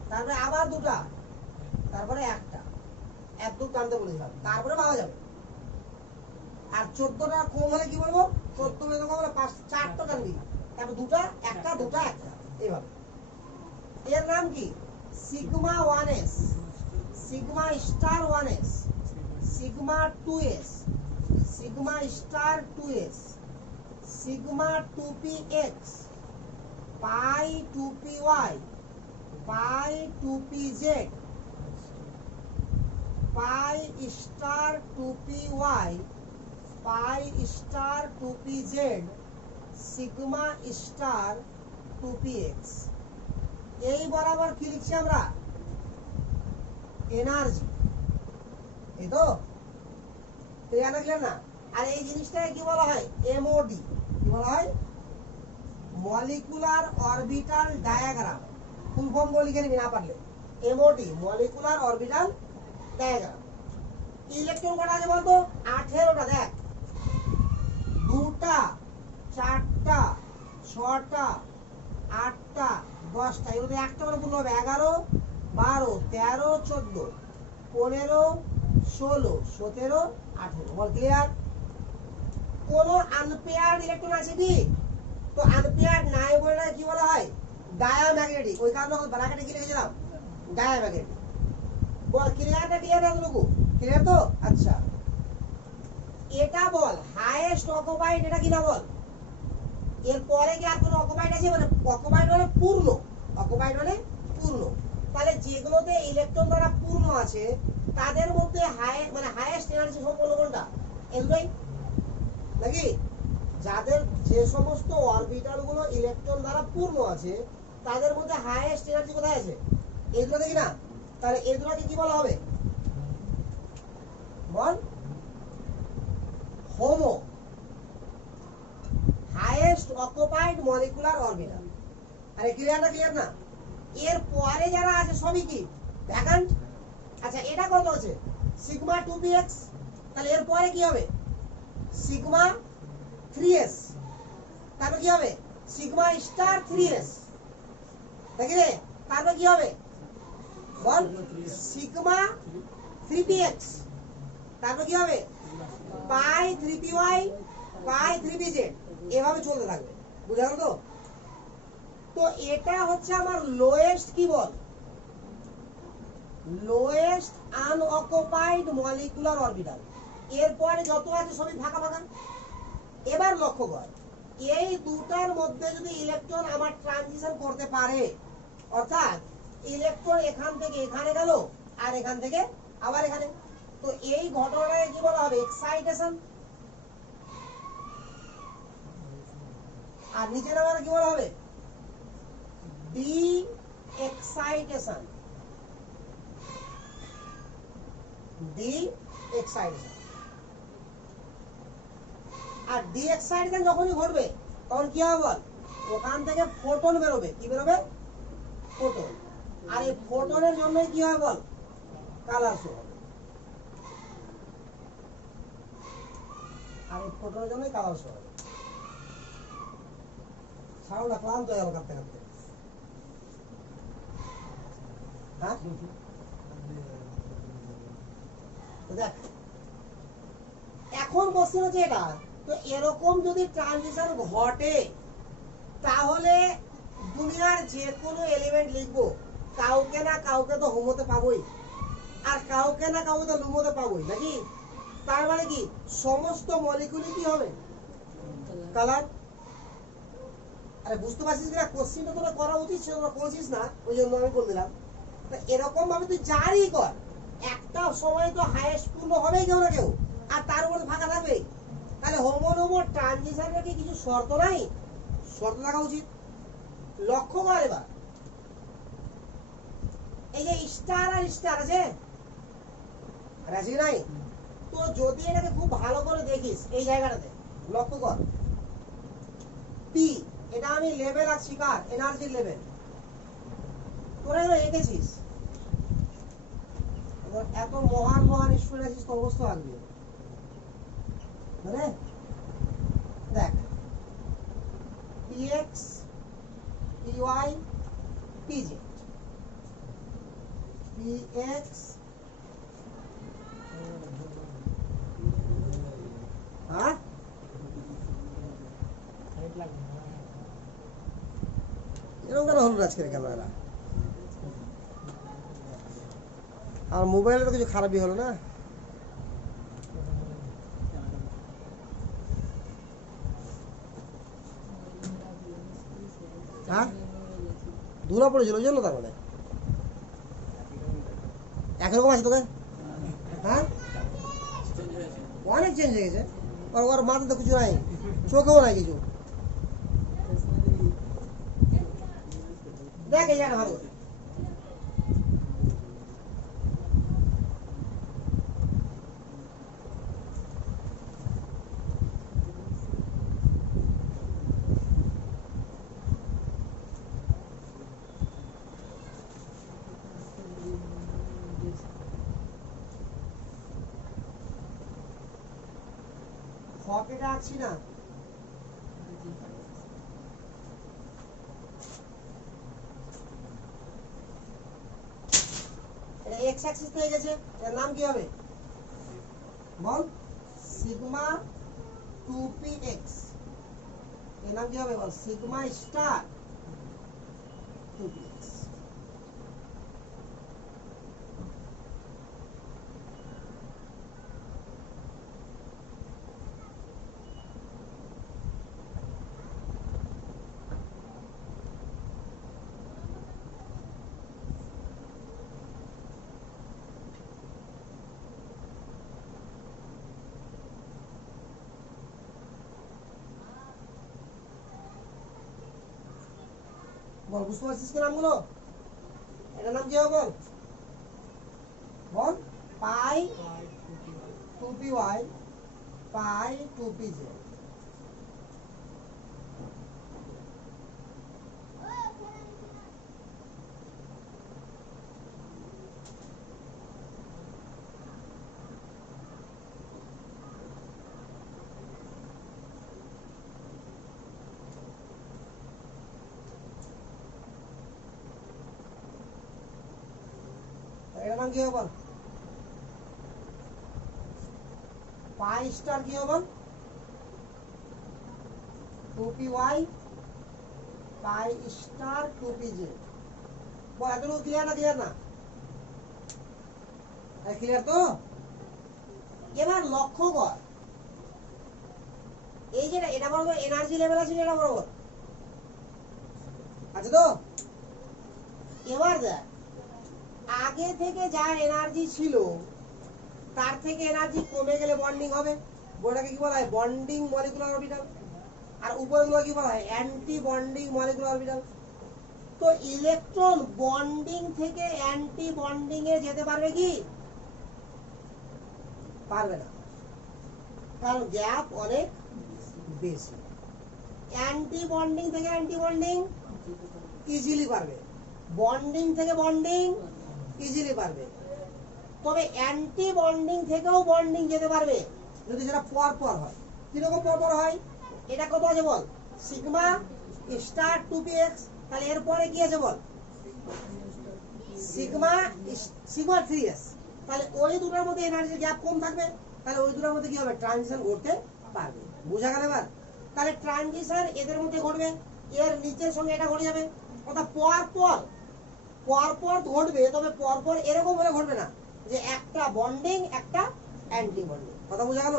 তারপরে আবার 2টা তারপরে একটা একদম টানতে বলেছিলাম, তারপরে ভাঙা যাবে। আর 14টা কম হলে কি বলবো, 14 এরকম হলে 4টা টানবি, তারপর দুটা একটা দুটা একটা, এইভাবে। এর নাম কি, sigma 1s, sigma star 1s, sigma 2s, sigma star 2s, sigma 2px, pi 2py, pi 2pz, pi star 2py, pi star 2pz, sigma star 2px। এই বরাবর কি লিখছি আমরা, এনার্জি, এই তো ক্লিয়ার না, ক্লিয়ার না? আর এই জিনিসটাকে কি বলা হয়, এমওডি, কি বলা হয়, molecular orbital diagram. Full form গুলো লিখে নিবি না পারলে, MOD, molecular orbital diagram. Electron কটা আছে বলতো, 18টা। দেখ, 2টা, 4টা, 6টা, 8টা, 10টা, এগুলো একটা করে পূর্ণ হবে। 11, 12, 13, 14, 15, 16, 17, 18। বল ক্লিয়ার? কোন আনপেয়ার্ড ইলেকট্রন আছে কি, তো আনপেয়ার্ড নাই বলে কি বলা হয়, ডায়াম্যাগনেটিক। ওই কারণে ব্র্যাকেটে কি লিখেছিলাম, ডায়াম্যাগনেটিক। বল ক্লিয়ার না, ক্লিয়ার না লোগো, ক্লিয়ার তো? আচ্ছা, এটা বল হাইয়েস্ট অকুপাইড, এটা কি না বল, এর পরে কি আর কোনো অকুপাইড আছে, মানে অকুপাইড মানে পূর্ণ, অকুপাইড মানে পূর্ণ। তাহলে যেগুলোতে ইলেকট্রন দ্বারা পূর্ণ আছে তাদের মধ্যে মানে হাইয়েস্ট এনার্জি সম্পন্ন কোনটা, এগুলোই নাকি? যাদের যে সমস্ত অরবিটাল গুলো ইলেকট্রন দ্বারা পূর্ণ আছে তাদের মধ্যে হাইয়েস্ট এনার্জি কোথায় আছে, এগুলো দেখি না? তাহলে এগুলোকে কি বলা হবে, বল, HOMO, highest occupied molecular orbital. আরে ক্লিয়ার না, ক্লিয়ার না? এর পরে যারা আছে সবই কি ভ্যাকান্ট। আচ্ছা, এটা কত আছে, সিগমা 2px, তাহলে এর পরে কি হবে, সিগমা 3s, তারপর কি হবে, সিগমা স্টার 3s, দেখি রে, তারপর কি হবে বল, সিগমা 3px, তারপর কি হবে, পাই 3py, পাই 3pz, এভাবে চলতে থাকবে। বুঝা গেল তো? তো এটা হচ্ছে আমার লোয়েস্ট কি বল, লোয়েস্ট আনঅকুপাইড মলিকুলার অরবিটাল। এরপরে যত আছে সবই ফাঁকা ফাঁকা। এবার লক্ষ্য কর, এই দুটার মধ্যে যদি ইলেকট্রন আমার ট্রানজিশন করতে পারে, অর্থাৎ ইলেকট্রন এখান থেকে এখানে গেল আর এখান থেকে আবার এখানে, তো এই ঘটনাটাকে কি বলা হবে, এক্সাইটেশন। আর নিচে নামার কি বলা হবে, ডি এক্সাইটেশন, ডি এক্সাইটেশন। আর ডি এক্সাইটেশন যখনই ঘটবে তখন কি হবে বল, ওখান থেকে ফোটন বেরোবে। কি বেরোবে, ফোটন। আর এই ফোটনের জন্য কি হয় বল, কালার শো হবে। আর এই ফোটনের জন্য কালার শো হবে। সাউন্ডটা ক্লান্ত হয়ে গেল কাঁদতে কাঁদতে। হ্যাঁ, দেখ এখন কোশ্চেন হচ্ছে এটা, তো এরকম যদি ট্রানজিশন ঘটে তাহলে দুনিয়ার যে কোনো এলিমেন্ট লিখবো, কাউকে না কাউকে তো হোমোতে পাবোই, আর কাউকে না কাউকে তো লুমোতে পাবোই, নাকি? তার মানে কি সমস্ত মলিকুলই কি হবে, কালার। আরে বুঝতে পারছিস কিনা, কোশ্চেনটা তোরা করা উচিত ছিল, তোরা করছিস না, ওই জন্য আমি বলে দিলাম। এরকম ভাবে তুই যারই কর, একটা সময় তো হাইয়েস্ট পূর্ণ হবেই কেউ না কেউ, আর তার উপরে ফাঁকা থাকবে। তাহলে হোমো ট্রানজিশনের কি কিছু শর্ত নাই, শর্ত থাকা উচিত। লক্ষ্য কর এবার, এই যে স্টার আর স্টার আছে, রাজি নাই? তো যদি এটাকে খুব ভালো করে দেখিস, এই জায়গাটাতে লক্ষ্য কর, পি, এটা আমি লেভেল আর শিকার, এনার্জির লেভেল তোরা এগুলো এঁকেছিস, এত মহান মহান স্টুডেন্ট আছিস, তো অবস্থা আসবে। মানে দেখ, px, py, pz, px, হ্যাঁ এরকম কেন হলো আজকের ক্যামেরা? আর মোবাইলের তো কিছু খারাপই হলো না। হ্যাঁ ধুলা পড়েছিল ওই জন্য, তার মানে একরকম আছে তোকে? হ্যাঁ অনেক চেঞ্জ হয়ে গেছে। ওর মাথাতে কিছু নাই, চোখেও নাই কিছু। দেখ এই জায়গাটা ভালো করে। ফকেটা আছি না, এটা এক্স অ্যাক্সিস হয়ে গেছে। এর নাম কি হবে বল? Sigma 2px। এর নাম কি হবে বল? Sigma star 2px। বল বুঝতে পারছিস কি নামগুলো? এটার নাম কি হবে বল? বল পাই 2py পাই 2pz। এটার নাম কি হবে বল? পাই স্টার কি হবে বল? 2py pi star 2pz। বল এতটুকু ক্লিয়ার না? ক্লিয়ার না? ক্লিয়ার তো? এবার লক্ষ্য কর, এই যে এটা বরাবর এনার্জি লেভেল আছে, এটা বরাবর আছে তো? এবার দেখ আগে থেকে যা এনার্জি ছিল তার থেকে এনার্জি কমে গেলে বন্ডিং হবে। ওটাকে কি বলা হয়? Bonding molecular orbital. আর উপরেগুলো কি বলা হয়? Anti bonding molecular orbital. তো ইলেকট্রন বন্ডিং থেকে অ্যান্টি বন্ডিং এ যেতে পারবে কি? পারবে না, কারণ গ্যাপ অনেক বেশি। অ্যান্টি বন্ডিং থেকে অ্যান্টি বন্ডিং ইজিলি পারবে, বন্ডিং থেকে বন্ডিং ইজিলি পারবে। তবে অ্যান্টি বন্ডিং থেকেও বন্ডিং যেতে পারবে যদি সেটা পর পর হয়। কিরকম পর পর হয়? এটা কত আছে বল? Sigma star 2px। তাহলে এরপরে কি আছে বল? Sigma sigma 3s। তাহলে ওই দুটোর মধ্যে এনার্জি গ্যাপ কম থাকবে, তাহলে ওই দুটোর মধ্যে কি হবে? ট্রানজিশন ঘটতে পারবে। বোঝা গেল এবার? তাহলে ট্রানজিশন এদের মধ্যে ঘটবে, এর নিচের সঙ্গে এটা ঘটে যাবে। অর্থাৎ পর পর ঘটবে, তবে পর পর এরকম হলে ঘটবে না যে একটা বন্ডিং একটা অ্যান্টি বন্ডিং। কথা বোঝা গেল?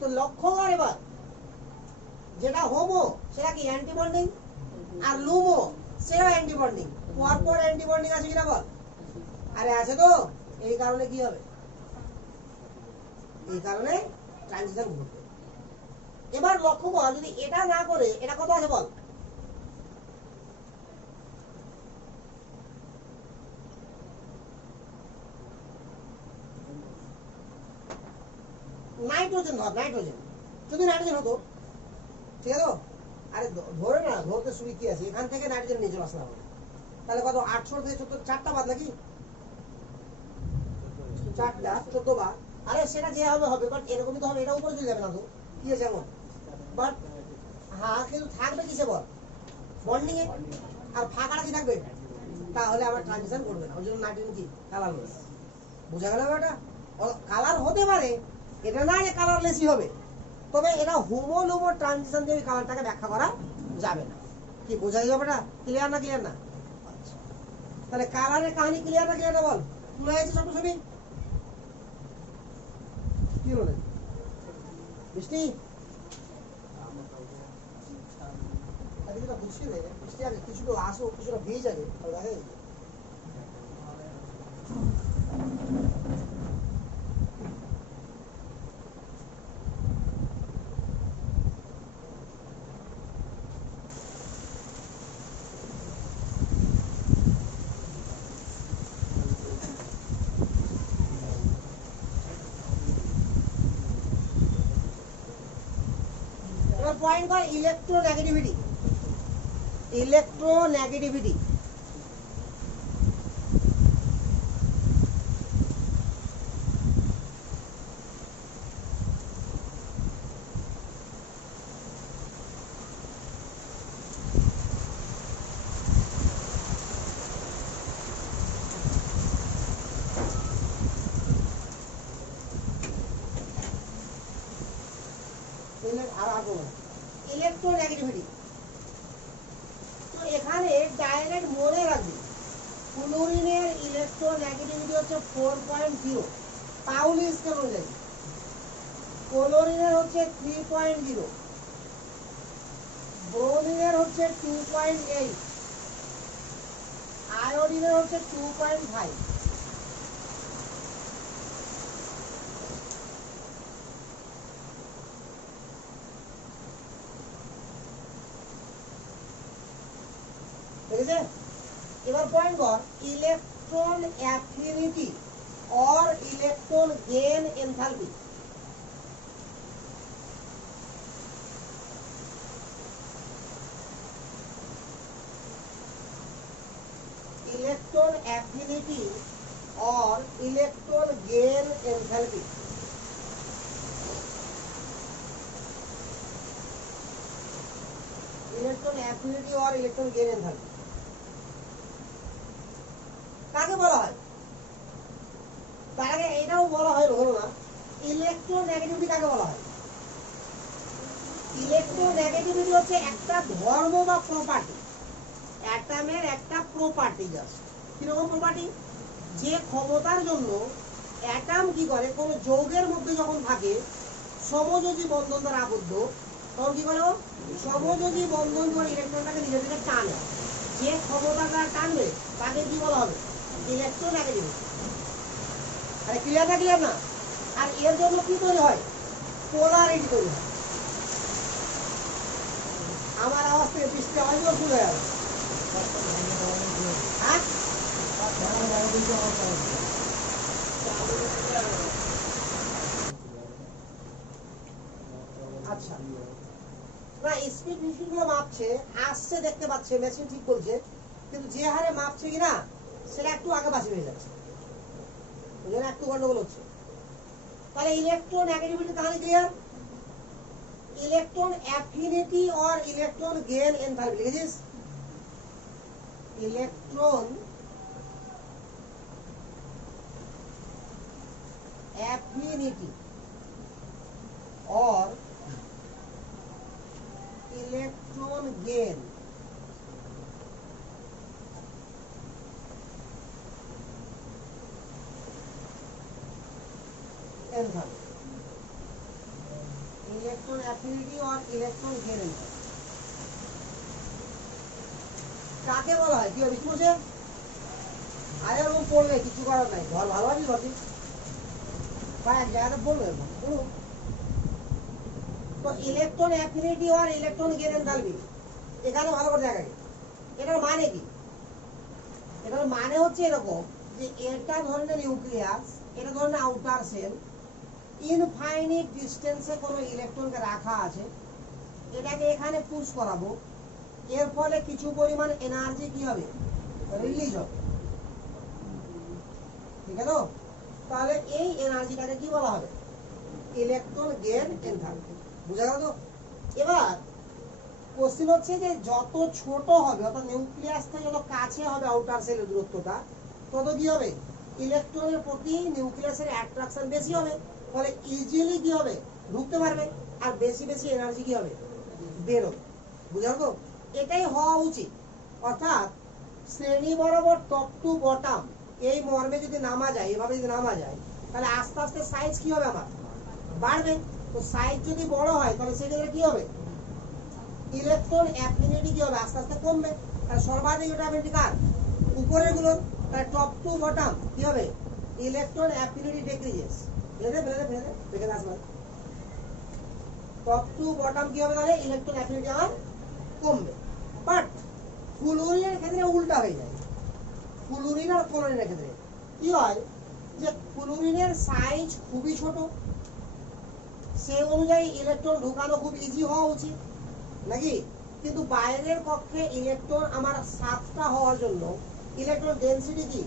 তো লক্ষ্য কর এবার, যেটা হোমো সেটা কি অ্যান্টি বন্ডিং, আর লুমো সেটাও অ্যান্টি বন্ডিং। পর পর অ্যান্টি বন্ডিং আছে কিনা বল? আরে আছে তো। এই কারণে কি হবে? এই কারণে ট্রানজিশন ঘটবে। এবার লক্ষ্য কর, যদি এটা না করে এটা কত আছে বল? নাইট্রোজেন ধর, নাইট্রোজেন যদি নাইট্রোজেন হতো, ঠিক আছে? আরে ধরে না, ধরতে শুরু কি আছে, এখান থেকে নাইট্রোজেন নিচে আসতে হবে। তাহলে কত? 8 থেকে 14, 4টা বাদ নাকি? 4টা 14 বার। আরে সেটা যে হবে হবে, বাট এরকমই তো হবে, এটা উপরে চলে যাবে না তো? কি আছে এমন? বাট হ্যাঁ, কিন্তু থাকবে কিসে বল? বন্ডিং এ। আর ফাঁকাটা কি থাকবে? তাহলে আবার ট্রানজিশন করবে না, ওই জন্য নাইট্রোজেন কি কালারলেস। বোঝা গেল এটা? কালার হতে পারে, এটা না যে কালারলেসই হবে, তবে এটা হোমোলোমো ট্রানজিশন দিয়ে কালারটাকে ব্যাখ্যা করা যাবে না। কি বোঝা যাবে না? ক্লিয়ার না ক্লিয়ার না? আচ্ছা, তাহলে কালারের কাহিনী ক্লিয়ার না ক্লিয়ার না বল? তুলে হয়েছে সব ছবি কি হলো বৃষ্টি কিছুটা বুঝিয়ে দেয় বৃষ্টি আগে কিছুটা আসো কিছুটা ভিজ আগে দেখা যায়। পয়েন্ট কর ইলেকট্রোনেগেটিভিটি। Electronegativity electronegativity. তো এখানে ডাইরেক্ট মনে রাখবি ক্লোরিনের ইলেকট্রোনেগেটিভিটি হচ্ছে 4.0 পাউলি স্কেল অনুযায়ী, ক্লোরিনের হচ্ছে 3.0, ব্রোমিনের হচ্ছে 2.8, আয়োডিনের হচ্ছে 2.5। এবার পয়েন্ট কর ইলেকট্রন অ্যাফিনিটি और electron gain enthalpy. Electron affinity और electron gain enthalpy. Electron affinity और इलेक्ट्रॉन गेन एंथैल्पी কাকে বলা হয়? তার আগে এটাও বলা হয় হলো না, ইলেকট্রোনেগেটিভিটি কাকে বলা হয়? ইলেকট্রোনেগেটিভিটি হচ্ছে একটা ধর্ম বা প্রপার্টি, অ্যাটমের একটা প্রপার্টি। জাস্ট কিরকম প্রপার্টি? যে ক্ষমতার জন্য অ্যাটম কি করে, কোন যৌগের মধ্যে যখন থাকে সমযোজী বন্ধন দ্বারা আবদ্ধ, তখন কি করে সমযোজী বন্ধন করে ইলেকট্রনটাকে নিজে থেকে টানে। যে ক্ষমতা দ্বারা টানবে তাকে কি বলা হবে? ইলেকট্রোনেগেটিভিটি। আরে ক্লিয়ার না ক্লিয়ার না? আর এর জন্য কি তৈরি হয়? পোলারিটি তৈরি হয়। আমার আওয়াজ থেকে বৃষ্টি আওয়াজ শুরু হয়ে গেল। আচ্ছা, না স্পিড মেশিন গুলো মাপছে, আসছে দেখতে পাচ্ছে মেশিন ঠিক বলছে, কিন্তু যে হারে মাপছে কিনা সেটা একটু আগে পাশে হয়ে যাচ্ছে, ওই জন্য একটু গন্ডগোল হচ্ছে। তাহলে ইলেকট্রোনেগেটিভিটি কাহিনী ক্লিয়ার? इलेक्ट्रॉन एफिनिटी और इलेक्ट्रॉन गेन एंथैल्पी लिखिस। इलेक्ट्रॉन एफिनिटी और electron gain enthalpy. Electron affinity और इलेक्ट्रॉन गेन एंथैल्पी কাকে বলা হয়? কি হবে বুঝছে? আরে ওরকম পড়বে, কিছু করার নাই, ঘর ভালো আছিস ভাবছি ভাই, এক জায়গাতে বলবে বলো। তো ইলেকট্রন এফিনিটি আর ইলেকট্রন গেন এনথালপি এখানে ভালো করে দেখা যায়। এটার মানে কি? এটার মানে হচ্ছে এরকম যে এটা ধরনের নিউক্লিয়াস, এটা ধরনের আউটার সেল, ইনফাইনিট ডিস্টেন্সে কোনো ইলেকট্রনকে রাখা আছে, এটাকে এখানে পুশ করাবো, এর ফলে কিছু পরিমাণ এনার্জি কি হবে? রিলিজ হবে, ঠিক আছে? তাহলে এই এনার্জিটাকে কি বলা হবে? Electron gain enthalpy. বুঝা গেল তো? এবার কোশ্চেন হচ্ছে যে যত ছোট হবে, অর্থাৎ নিউক্লিয়াস থেকে যত কাছে হবে আউটার সেলের দূরত্বটা, তত কি হবে? ইলেকট্রনের প্রতি নিউক্লিয়াসের অ্যাট্রাকশন বেশি হবে, ফলে ইজিলি কি হবে, ঢুকতে পারবে, আর বেশি বেশি এনার্জি কি হবে, বেরোবে। বুঝা তো? এটাই হওয়া উচিত। অর্থাৎ শ্রেণী বরাবর টপ টু বটম এই মর্মে যদি নামা যায়, এভাবে যদি নামা যায়, তাহলে আস্তে আস্তে সাইজ কি হবে, আমার বাড়বে। তো সাইজ যদি বড় হয় তাহলে সেক্ষেত্রে কি হবে, ইলেকট্রন অ্যাফিনিটি কি হবে, আস্তে আস্তে কমবে। তাহলে সর্বাধিক এটা অ্যাফিনিটি কার, উপরের গুলো। তাহলে টপ টু বটম কি হবে, ইলেকট্রন অ্যাফিনিটি ডিক্রিজেস। দেখে আসবে টপ টু বটম কি হবে, তাহলে ইলেকট্রন অ্যাফিনিটি আমার কমবে। বাট ফ্লুরিনের ক্ষেত্রে উল্টা হয়ে যায়। ফ্লুরিন আর ক্লোরিনের ক্ষেত্রে কি হয়, যে ফ্লুরিনের সাইজ খুবই ছোট, সেই অনুযায়ী ইলেকট্রন ঢোকানো খুব ইজি হওয়া উচিত নাকি, কিন্তু বাইরের কক্ষে ইলেকট্রন আমার 7টা হওয়ার জন্য ইলেকট্রন ডেনসিটি কি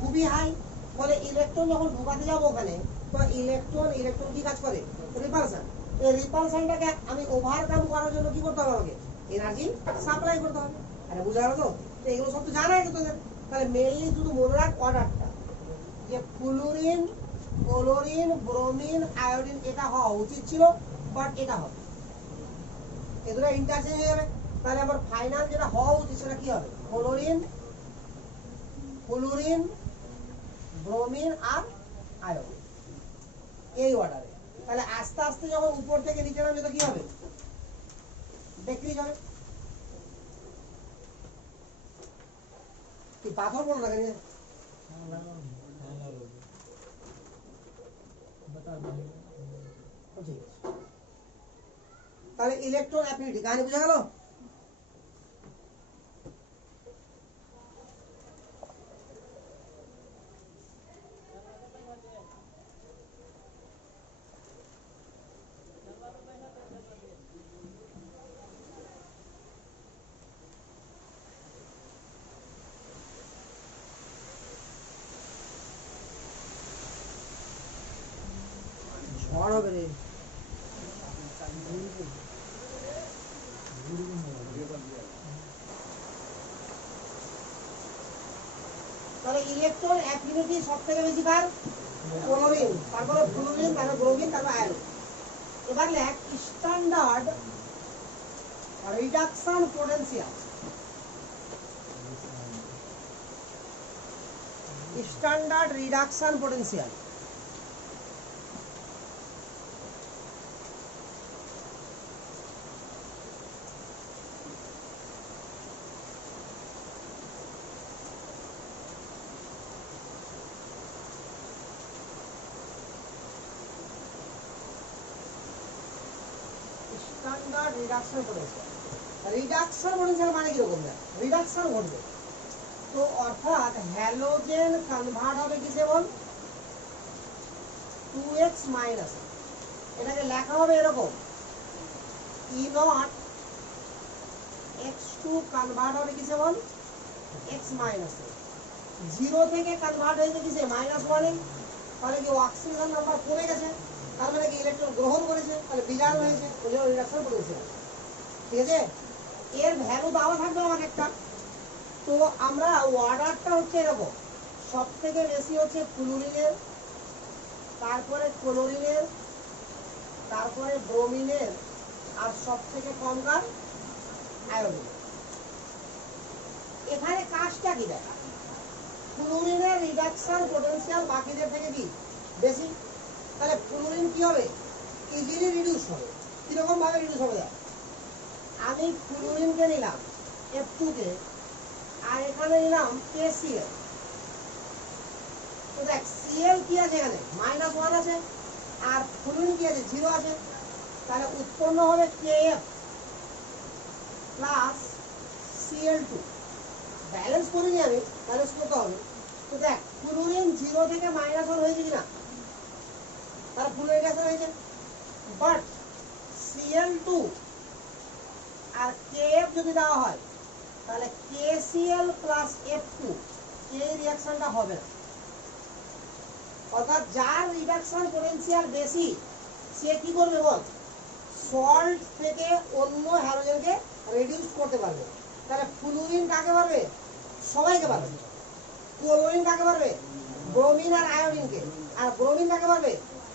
খুবই হাই, ফলে ইলেকট্রন যখন ঢোকাতে যাবো ওখানে, তো ইলেকট্রন কি কাজ করে, রিপালশন। এই রিপালশনটাকে আমি ওভারকাম করার জন্য কি করতে হবে, আমাকে এনার্জি সাপ্লাই করতে হবে। আরে বুঝা গেল তো? এগুলো সব তো জানাই তো তোদের। তাহলে মেইনলি শুধু মনে রাখ অর্ডারটা, যে ফ্লুরিন, ক্লোরিন, ব্রোমিন, আয়োডিন এটা হওয়া উচিত ছিল, বাট এটা হবে, এগুলো ইন্টারচেঞ্জ হয়ে যাবে। তাহলে আমার ফাইনাল যেটা হওয়া উচিত সেটা কি হবে, ক্লোরিন, ব্রোমিন আর আয়োডিন, এই অর্ডারে। তাহলে আস্তে আস্তে যখন উপর থেকে নিচে নামবে তো কি হবে, ডিক্রিজ হবে। কি পাথর বলো না কেন? তাহলে ইলেকট্রন অ্যাফিনিটি কাহিনী বুঝা গেল? ঝড় হবে রে। তাহলে ইলেকট্রন অ্যাফিনিটি সবথেকে বেশি কার, ক্লোরিন, তারপরে ফ্লুরিন, তারপরে ব্রোমিন, তারপরে আয়োডিন। এবার লেখ standard reduction potential. Standard reduction potential standard reduction potential. Reduction potential মানে কিরকম, রিডাকশন ঘটবে, তো অর্থাৎ হ্যালোজেন কনভার্ট হবে কিসে বল, 2x মাইনাস, এটাকে লেখা হবে এরকম, E নট x2 কনভার্ট হবে কিসে বল, x মাইনাস, 0 থেকে কনভার্ট হয়েছে কিসে, -1 এ। তাহলে কি অক্সিজেন নাম্বার কমে গেছে, তার মানে কি ইলেকট্রন গ্রহণ করেছে, তাহলে বিজার হয়েছে, ওই জন্য রিডাকশন পোটেনশিয়াল। ঠিক আছে, এর ভ্যালু দেওয়া থাকবে আমার একটা। তো আমরা অর্ডারটা হচ্ছে এরকম, সব থেকে বেশি হচ্ছে ফ্লুরিনের, তারপরে ক্লোরিনের, তারপরে ব্রোমিনের, আর সব থেকে কম কার, আয়োডিন। এখানে কাজটা কি দেখা, ফ্লুরিনের রিডাকশন পোটেনশিয়াল বাকিদের থেকে কি বেশি, তাহলে ফ্লুরিন কি হবে, ইজিলি রিডিউস হবে। কিরকম ভাবে রিডিউস হবে, দেখ আমি ফ্লুরিনকে নিলাম F2 কে, আর এখানে নিলাম KCl, তো দেখ Cl কি আছে, এখানে -1 আছে, আর ফ্লুরিন কি আছে, 0 আছে। তাহলে উৎপন্ন হবে Kf প্লাস Cl2। ব্যালেন্স করিনি আমি, ব্যালেন্স করতে হবে। তো দেখ ফ্লুরিন 0 থেকে -1 হয়েছে কিনা, তার ফ্লুরিন রিডাকশন হয়েছে, বাট Cl2 আর Kf যদি দেওয়া হয়, তাহলে KCl প্লাস F2 এই রিঅ্যাকশনটা হবে না। অর্থাৎ যার রিডাকশন পোটেনশিয়াল বেশি সে কি করবে বল, সল্ট থেকে অন্য হ্যালোজেনকে রিডিউস করতে পারবে। তাহলে ফ্লুরিন কাকে পারবে, সবাইকে পারবে। ক্লোরিন কাকে পারবে, ব্রোমিন আর আয়োডিনকে। আর ব্রোমিন কাকে পাবে?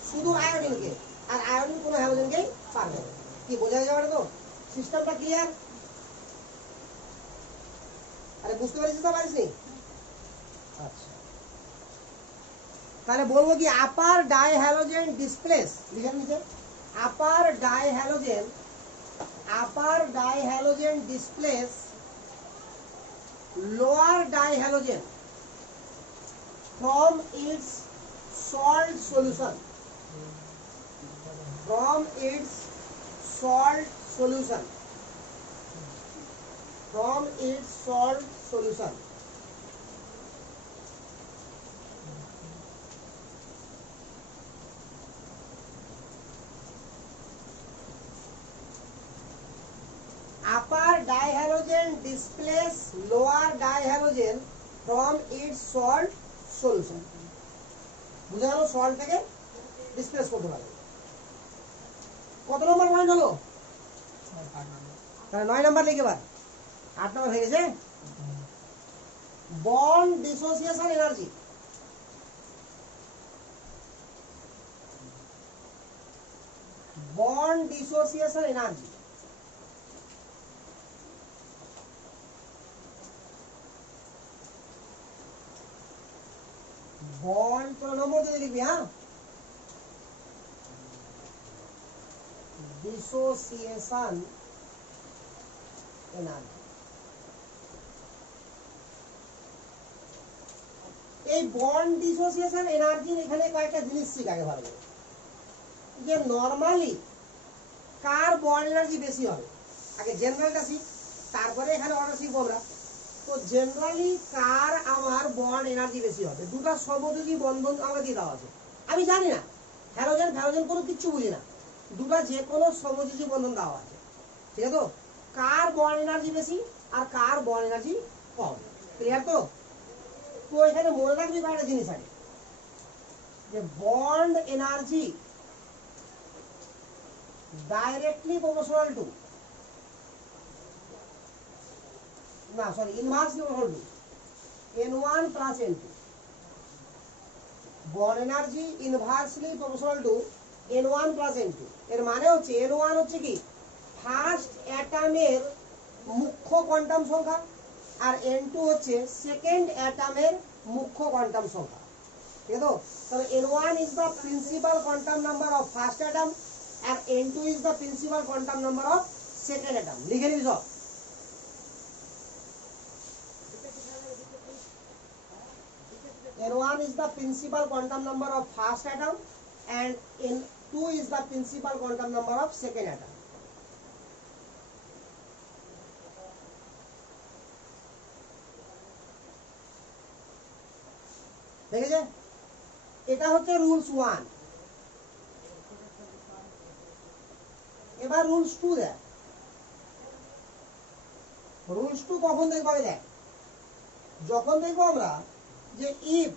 শুধু আয়োডিনকে। আর আয়োডিন কোনো হ্যালোজেনকেই পারবে না। কি বোঝা যাবে তো? সিস্টেমটা ক্লিয়ার? আরে বুঝতে পারছিস তো? পারিস নি? আচ্ছা, তাহলে বলবো কি আপার ডাইহ্যালোজেন ডিসপ্লেস, লিখে নিচে আপার ডাইহ্যালোজেন displace lower dihalogen from its salt solution, from its salt solution, from its salt solution. Upper dihalogen displace lower dihalogen from its salt solution. বুঝা গেল? সল্ট থেকে ডিসপ্লেস করতে পারে। কত নম্বর পয়েন্ট হলো? তাহলে 9 নাম্বার লিখে বার। 8 নম্বর হয়ে গেছে। Bond dissociation energy. Bond dissociation energy. Bond তো নম্বর দিয়ে লিখবি, হ্যাঁ? Dissociation energy. এই বন্ড ডিসোসিয়েশন এনার্জির এখানে কয়েকটা জিনিস শিখ আগে ভালো করে। যে নরমালি কার বন্ড এনার্জি বেশি হবে? আগে জেনারেলটা শিখ, তারপরে এখানে অর্ডার শিখবো আমরা। তো জেনারেলি কার আমার বন্ড এনার্জি বেশি হবে? দুটো সমযোজী বন্ধন আমাকে দিয়ে দেওয়া আছে। আমি জানি না হ্যালোজেন ফ্যালোজেন কোনো কিচ্ছু বুঝি না, দুটো যে কোনো সমযোজী বন্ধন দেওয়া আছে, ঠিক আছে? তো কার বন্ড এনার্জি বেশি আর কার বন্ড এনার্জি কম, ক্লিয়ার তো? তো এখানে মনে রাখবি কয়েকটা জিনিস আছে, যে bond energy directly proportional to, না sorry, inversely proportional to N1 plus N2. Bond energy inversely proportional to N1 plus N2। এর মানে হচ্ছে N1 হচ্ছে কি ফার্স্ট অ্যাটমের মুখ্য কোয়ান্টাম সংখ্যা, আর N2 হচ্ছে সেকেন্ড অ্যাটমের মুখ্য কোয়ান্টাম সংখ্যা, ঠিক আছে? তো তাহলে N1 is the principal quantum number of first atom and N2 is the principal quantum number of second atom। লিখে নিবি সব। N1 is the principal quantum number of first atom and N2 is the principal quantum number of second atom. দেখেছে? এটা হচ্ছে rules 1। এবার rules 2 দেখ। Rules 2 কখন দেখবো? দেখ যখন দেখবো আমরা যে if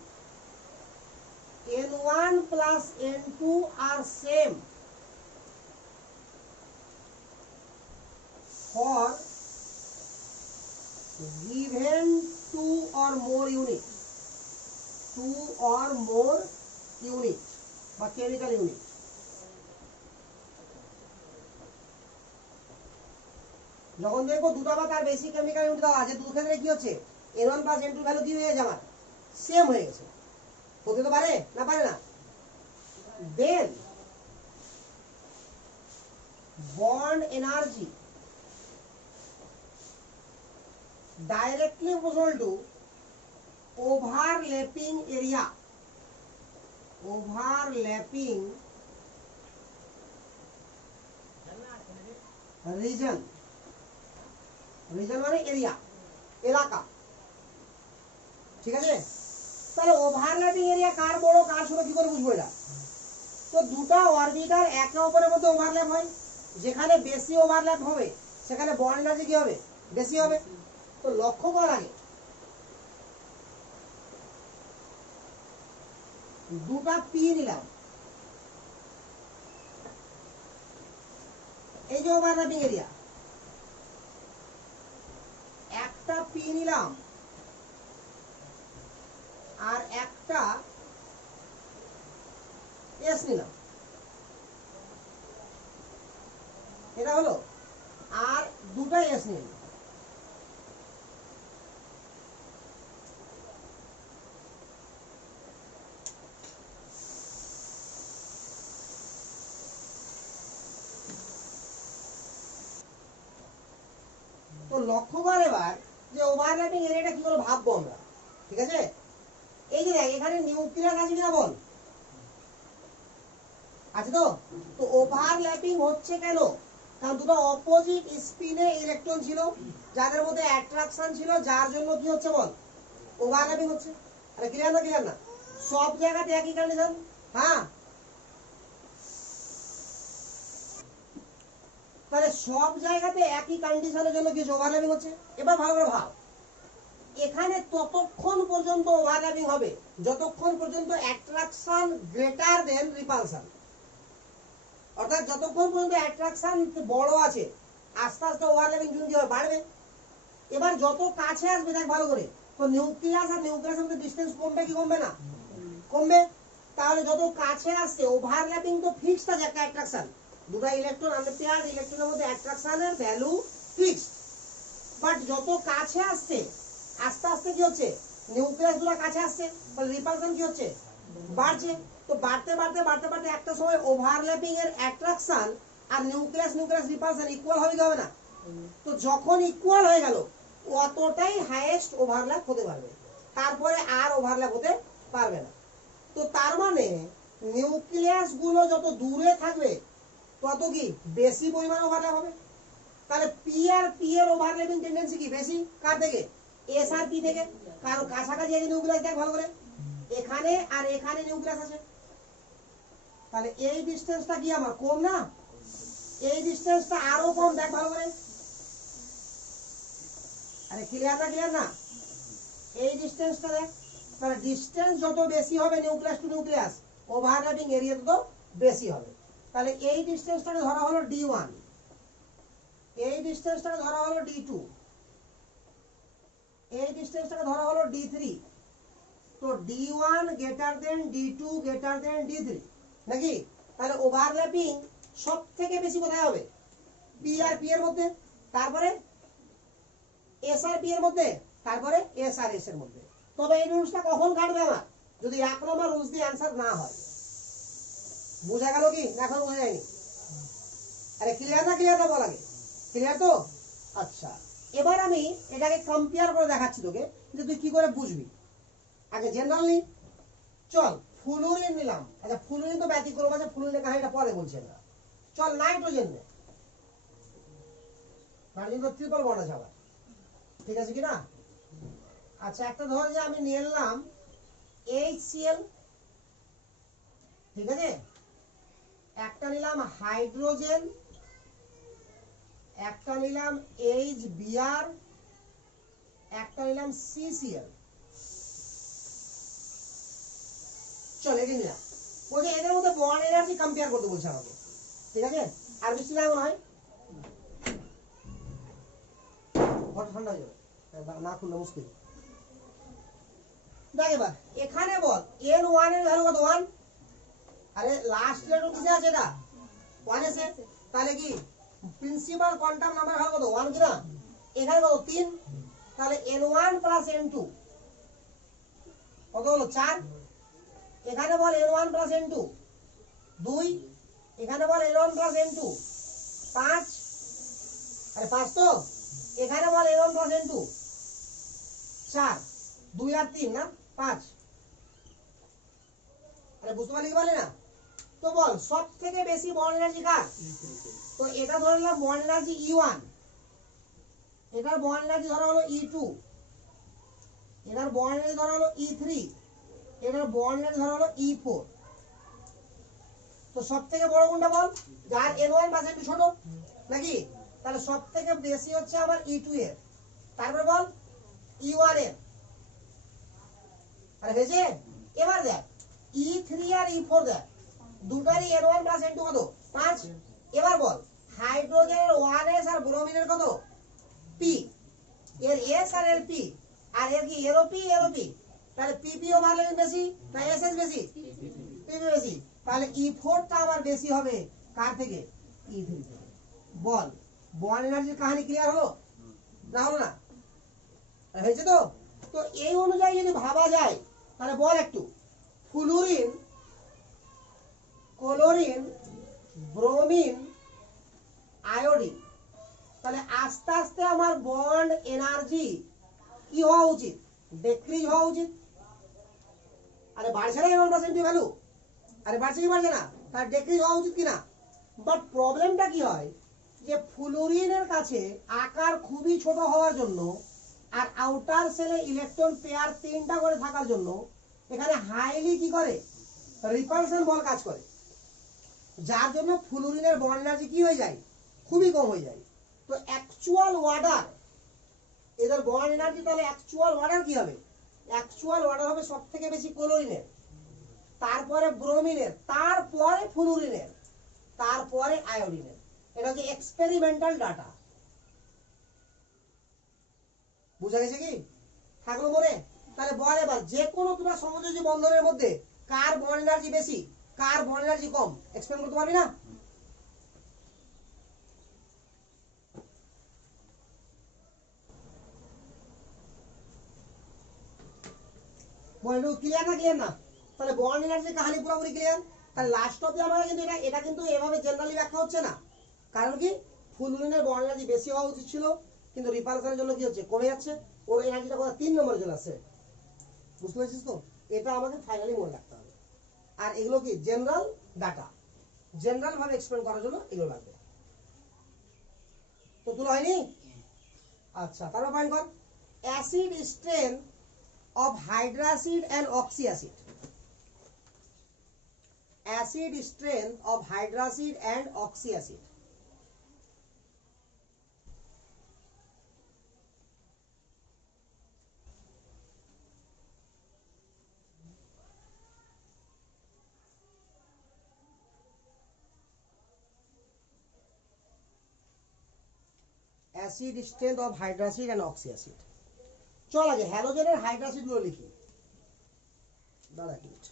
N1 plus N2 are same for given 2 or more units, 2 or more units বা chemical unit, যখন দেখবো দুটো বা তার বেশি কেমিক্যাল ইউনিট দেওয়া আছে, দুটো ক্ষেত্রে কি হচ্ছে N1 plus N2 ভ্যালু কি হয়ে গেছে আমার? সেম হয়ে গেছে। হতে তো পারে না? পারে না? Then bond energy directly proportional to overlapping area, overlapping region, region মানে এরিয়া, এলাকা, ঠিক আছে? তাহলে ওভারল্যাপিং এরিয়া কার বড় কার ছোট কি করে বুঝবো এটা? তো দুটো অরবিটাল একে অপরের মধ্যে ওভারল্যাপ হয়, যেখানে বেশি ওভারল্যাপ হবে সেখানে বন্ড এনার্জি কি হবে? বেশি হবে। তো লক্ষ্য কর আগে দুটা পি নিলাম, এই যে ওভারল্যাপিং এরিয়া, একটা পি নিলাম আর একটা এস নিলাম, এটা হলো, আর দুটাই এস নিয়ে নিলাম। তো লক্ষ্য কর এবার যে ওভারল্যাপিং এরিয়াটা কি করে ভাববো আমরা, ঠিক আছে? এই যে দেখ এখানে নিউক্লিয়াস আছে কিনা বল, আছে তো? তো ওভারল্যাপিং হচ্ছে কেন? কারণ দুটো অপোজিট স্পিনে ইলেকট্রন ছিল, যাদের মধ্যে অ্যাট্রাকশন ছিল, যার জন্য কি হচ্ছে বল, ওভারল্যাপিং হচ্ছে। আরে ক্লিয়ার না, ক্লিয়ার না? সব জায়গাতে একই কন্ডিশন। হ্যাঁ, তাহলে সব জায়গাতে একই কন্ডিশনের জন্য কিছু ওভারল্যাপিং হচ্ছে। এবার ভালো করে ভাব, এখানে ততক্ষণ পর্যন্ত ওভারল্যাপিং হবে যতক্ষণ পর্যন্ত অ্যাট্রাকশন গ্রেটার দেন রিপালশন, অর্থাৎ যতক্ষণ পর্যন্ত অ্যাট্রাকশন বড় আছে আস্তে আস্তে ওভারল্যাপিং জোন কি হবে, বাড়বে। এবার যত কাছে আসবে দেখ ভালো করে, তো নিউক্লিয়াস আর নিউক্লিয়াসের মধ্যে ডিসটেন্স কমবে কি কমবে না? কমবে। তাহলে যত কাছে আসছে ওভারল্যাপিং তো ফিক্সড আছে, একটা অ্যাট্রাকশন, দুটো ইলেকট্রন আনপেয়ার্ড ইলেকট্রনের মধ্যে অ্যাট্রাকশনের ভ্যালু ফিক্সড। বাট যত কাছে আসছে আস্তে আস্তে কি হচ্ছে, নিউক্লিয়াস দুটো কাছে আসছে, তাহলে রিপালশন কি হচ্ছে, বাড়ছে। তো বাড়তে বাড়তে বাড়তে বাড়তে একটা সময় ওভারল্যাপিং এর অ্যাট্রাকশন আর নিউক্লিয়াস নিউক্লিয়াস রিপালশন ইকুয়াল হবে কি হবে না? তো যখন ইকুয়াল হয়ে গেল অতটাই হাইয়েস্ট ওভারল্যাপ হতে পারবে, তারপরে আর ওভারল্যাপ হতে পারবে না। তো তার মানে নিউক্লিয়াস গুলো যত দূরে থাকবে তত কি বেশি পরিমাণে ওভারল্যাপ হবে। তাহলে পি আর পি এর ওভারল্যাপিং টেন্ডেন্সি কি বেশি, কার থেকে? এস আর পি থেকে। কারণ কাছাকাছি আছে নিউক্লিয়াস, দেখ ভালো করে, এখানে আর এখানে নিউক্লিয়াস আছে, তাহলে এই ডিসটেন্সটা কি আমার কম না? এই ডিসটেন্সটা আরো কম, দেখ ভালো করে। আরে ক্লিয়ার না, ক্লিয়ার না? এই ডিসটেন্সটা দেখ, তাহলে ডিসটেন্স যত বেশি হবে nucleus to nucleus overlapping area তত বেশি হবে। তাহলে এই ডিসটেন্সটাকে ধরা হলো D1, এই ডিসটেন্সটাকে ধরা হলো D2, এই ডিসটেন্সটাকে ধরা হলো D3। তো D1 greater than D2 greater than D3 নাকি? তাহলে ওভারল্যাপিং সব থেকে বেশি কোথায় হবে? পি আর পি এর মধ্যে, তারপরে এস আর পি এর মধ্যে, তারপরে এস আর এস এর মধ্যে। তবে এই রুলসটা কখন কাটবে আমার? যদি 1 নম্বর রুলস দিয়ে অ্যান্সার না হয়। বুঝা গেল কি না? এখন বোঝা যায়নি? আরে ক্লিয়ার না, ক্লিয়ার না বল আগে, ক্লিয়ার তো? আচ্ছা, এবার আমি এটাকে কম্পেয়ার করে দেখাচ্ছি তোকে যে তুই কি করে বুঝবি। আগে জেনারেল নি, চল ফ্লুরিন নিলাম। আচ্ছা ফ্লুরিন তো ব্যতিক্রম আছে, ফ্লুরিনের কাহিনীটা পরে বলছি আমরা। চল নাইট্রোজেন নে, নাইট্রোজেন তো ট্রিপল বন্ড আছে আবার, ঠিক আছে কি না? আচ্ছা একটা ধর যে আমি নিয়ে নিলাম HCl, ঠিক আছে, একটা নিলাম হাইড্রোজেন, একটা নিলাম HBr, একটা নিলাম CCl। চল এটা নিলাম, বলছে এদের মধ্যে বন্ড এনার্জি কম্পেয়ার করতে বলছে আমাকে, ঠিক আছে? আর বেশি না মনে হয়, ঘর ঠান্ডা হয়ে যাবে, না খুললে মুশকিল। দেখ এবার এখানে বল N1 এর ভ্যালু কত? 1। আরে লাস্ট ইলেকট্রন কিসে আছে? এটা 1 এসে, তাহলে কি প্রিন্সিপাল কোয়ান্টাম নাম্বার ভ্যালু কত? 1 কি না? এখানে কত? 3। তাহলে N1 প্লাস N2 কত হলো? 4। এখানে বল N1 প্লাস N2 2, এখানে বল N1 প্লাস N2 5, আরে 5 তো। এখানে বল N1 প্লাস N2 4, 2 আর 3 না 5। আরে বুঝতে পারলি কি বলে না? তো বল সব থেকে বেশি বন্ড এনার্জি কার? তো এটা ধরলাম বন্ড এনার্জি E1, এটার বন্ড এনার্জি ধরা হলো E2, এটার বন্ড এনার্জি ধরা হলো E3, এটার বন্ড এনার্জি ধরা হলো E4। তো সব থেকে বড় কোনটা বল? যার N1 বা N2 ছোট নাকি? তাহলে সব থেকে বেশি হচ্ছে আমার E2 এর, তারপরে বল E1 এর। আরে হয়েছে? এবার দেখ E3 আর E4 দেখ, দুটারই N1 প্লাস N2 কত? 5। এবার বল হাইড্রোজেনের 1s আর ব্রোমিনের কত? P, এর S আর এর P, আর এর কি এরও P এরও P। তাহলে PP ওভারল্যাপিং বেশি না SS বেশি? PP বেশি। তাহলে E4টা আমার বেশি হবে কার থেকে? E3 থেকে। বল বন্ড এনার্জির কাহিনী ক্লিয়ার হলো না হলো না? হয়েছে তো? তো এই অনুযায়ী যদি ভাবা যায় তাহলে বল একটু, ফ্লুরিন, ক্লোরিন, ব্রোমিন, আয়োডিন, তাহলে আস্তে আস্তে আমার বন্ড এনার্জি কি হওয়া উচিত? ডিক্রিজ হওয়া উচিত। আরে বাড়ছে না কেন পার্সেন্টেজ ভ্যালু? আরে বাড়ছে কি বাড়ছে না? তার ডিক্রিজ হওয়া উচিত কিনা? বাট প্রবলেমটা কি হয় যে ফ্লুরিনের কাছে আকার খুবই ছোট হওয়ার জন্য আর আউটার সেলে ইলেকট্রন পেয়ার 3টা করে থাকার জন্য এখানে হাইলি কি করে? রিপালশন বল কাজ করে, যার জন্য ফ্লুরিনের বন্ড এনার্জি কি হয়ে যায়? খুবই কম হয়ে যায়। তো অ্যাকচুয়াল অর্ডার এদের বন্ড এনার্জি, তাহলে অ্যাকচুয়াল অর্ডার কি হবে? অ্যাকচুয়াল অর্ডার হবে সবথেকে বেশি ক্লোরিনের, তারপরে ব্রোমিনের, তারপরে ফ্লুরিনের, তারপরে আয়োডিনের। এটা হচ্ছে এক্সপেরিমেন্টাল ডাটা। বুঝা গেছে কি? থাকলো মনে? তাহলে বল এবার যে কোনো দুটো সমযোজী বন্ধনের মধ্যে কার বন্ড এনার্জি বেশি, কার বন্ড এনার্জি কম, এক্সপ্লেন করতে পারবি না? বন্ড ক্লিয়ার না? ক্লিয়ার না? তাহলে বন্ড এনার্জির কাহিনী পুরোপুরি ক্লিয়ার। তাহলে লাস্ট অফ আমরা কিন্তু এটা কিন্তু এভাবে জেনারেলি ব্যাখ্যা হচ্ছে না। কারণ কি? ফ্লুরিনের বন্ড এনার্জি বেশি হওয়া উচিত ছিল, কিন্তু রিপালশনের জন্য কি হচ্ছে? কমে যাচ্ছে। ওর এনার্জিটা কথা 3 নম্বরে চলে আসছে। বুঝতে পেরেছিস তো? এটা আমাকে ফাইনালি মনে রাখতে হবে। আর এগুলো কি জেনারেল ডাটা, জেনারেল ভাবে এক্সপ্লেন করার জন্য এগুলো লাগবে। তো তুলো হয়নি? আচ্ছা, তারপর ফাইন্ড কর acid strength of hydrocid and oxyacid. Acid strength of hydrocid and oxyacid. Acid strength of hydrocid and oxyacid. চল আগে হ্যালোজেনের হাইড্রোসিড গুলো লিখি। দাঁড়া এক minute.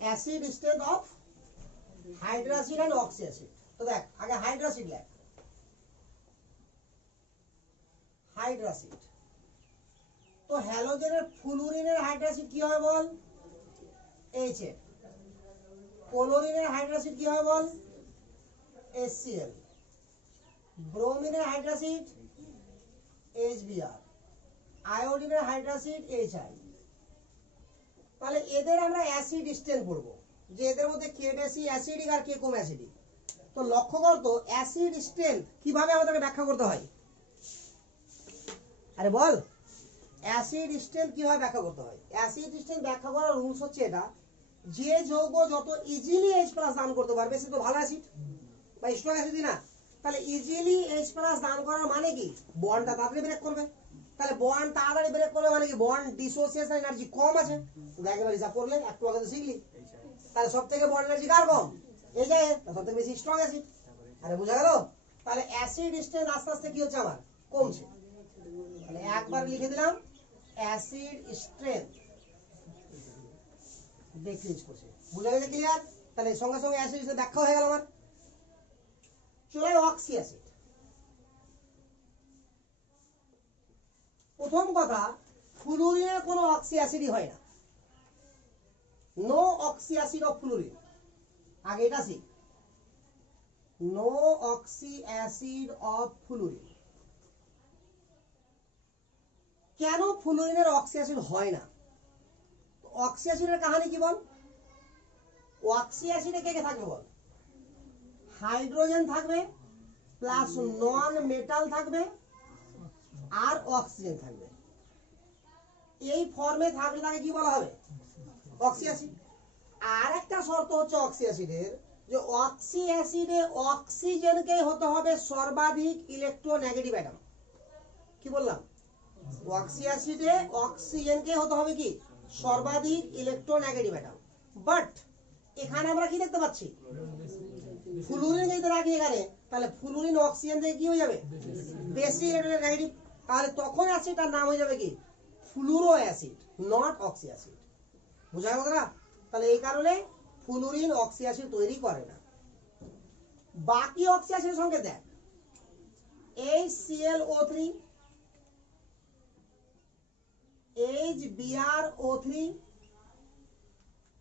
Acid strength of hydroacid and oxyacid. তো দেখ আগে হাইড্রোসিড লেখ। হাইড্রোসিড তো হ্যালোজেনের ফ্লুরিনের হাইড্রোসিড কি হবে বল? HF। ক্লোরিনের হাইড্রোসিড কি হবে বল? HCl। ব্রোমিনের হাইড্রোসিড HBr। আয়োডিনের হাইড্রোসিড HI। তাহলে এদের আমরা অ্যাসিড স্ট্রেংথ পড়বো, যে এদের মধ্যে কে বেশি অ্যাসিডিক আর কে কম অ্যাসিডিক। তো লক্ষ্য কর তো অ্যাসিড স্ট্রেংথ কিভাবে আমাদেরকে ব্যাখ্যা করতে হয়? আরে বল, অ্যাসিড স্ট্রেংথ কিভাবে ব্যাখ্যা করতে হয়? অ্যাসিড স্ট্রেংথ ব্যাখ্যা করার রুলস হচ্ছে এটা, যে যৌগ যত ইজিলি H+ দান করতে পারবে সে তো ভালো অ্যাসিড বা স্ট্রং অ্যাসিড না। তাহলে ইজিলি H+ দান করার মানে কি? বন্ডটা তাড়াতাড়ি ব্রেক করবে। তাহলে বন্ড তাড়াতাড়ি ব্রেক করবে মানে কি? বন্ড ডিসোসিয়েশন এনার্জি কম আছে। দেখ এবার হিসাব করলে একটু আগে তো শিখলি। তাহলে সবথেকে বন্ড এনার্জি কার কম? এই যে সবথেকে বেশি স্ট্রং অ্যাসিড। আরে বুঝা গেল? তাহলে অ্যাসিড স্ট্রেংথ আস্তে আস্তে কি হচ্ছে আমার? কমছে। তাহলে একবার লিখে দিলাম অ্যাসিড স্ট্রেংথ ডিক্রিজ করছে। বুঝা গেছে? ক্লিয়ার? তাহলে সঙ্গে সঙ্গে অ্যাসিড স্ট্রেংথ ব্যাখ্যা হয়ে গেল আমার। চলে অক্সি অ্যাসিড। প্রথম কথা, ফ্লুরিনের কোনো অক্সি অ্যাসিডই হয় না। No oxy acid of fluorine. আগে এটা শিখ, no oxy acid of fluorine. কেন ফ্লুরিনের অক্সি অ্যাসিড হয় না? অক্সি অ্যাসিডের কাহিনী কি বল? অক্সি অ্যাসিডে কে কে থাকবে বল? হাইড্রোজেন থাকবে, প্লাস নন মেটাল থাকবে, আর অক্সিজেন থাকবে। এই ফর্মে থাকলে তাকে কি বলা হবে? Oxy acid. আর একটা শর্ত হচ্ছে অক্সি অ্যাসিডের, যে অক্সি অ্যাসিডে অক্সিজেনকে হতে হবে সর্বাধিক ইলেকট্রোনেগেটিভ অ্যাটম। কি বললাম? অক্সি অ্যাসিডে অক্সিজেনকে হতে হবে কি? সর্বাধিক ইলেকট্রোনেগেটিভ অ্যাটম। বাট এখানে আমরা কি দেখতে পাচ্ছি? ফ্লুরিন যদি রাখি এখানে, তাহলে ফ্লুরিন অক্সিজেন থেকে কি হয়ে যাবে? বেশি ইলেকট্রোনেগেটিভ। তাহলে তখন অ্যাসিডটার নাম হয়ে যাবে কি? Fluoro acid, not oxy acid. বুঝা গেল না? তাহলে এই কারণে ফ্লুরিন অক্সি অ্যাসিড তৈরি করে না। বাকি অক্সি অ্যাসিডের সঙ্গে দেখ HClO3, HBrO3,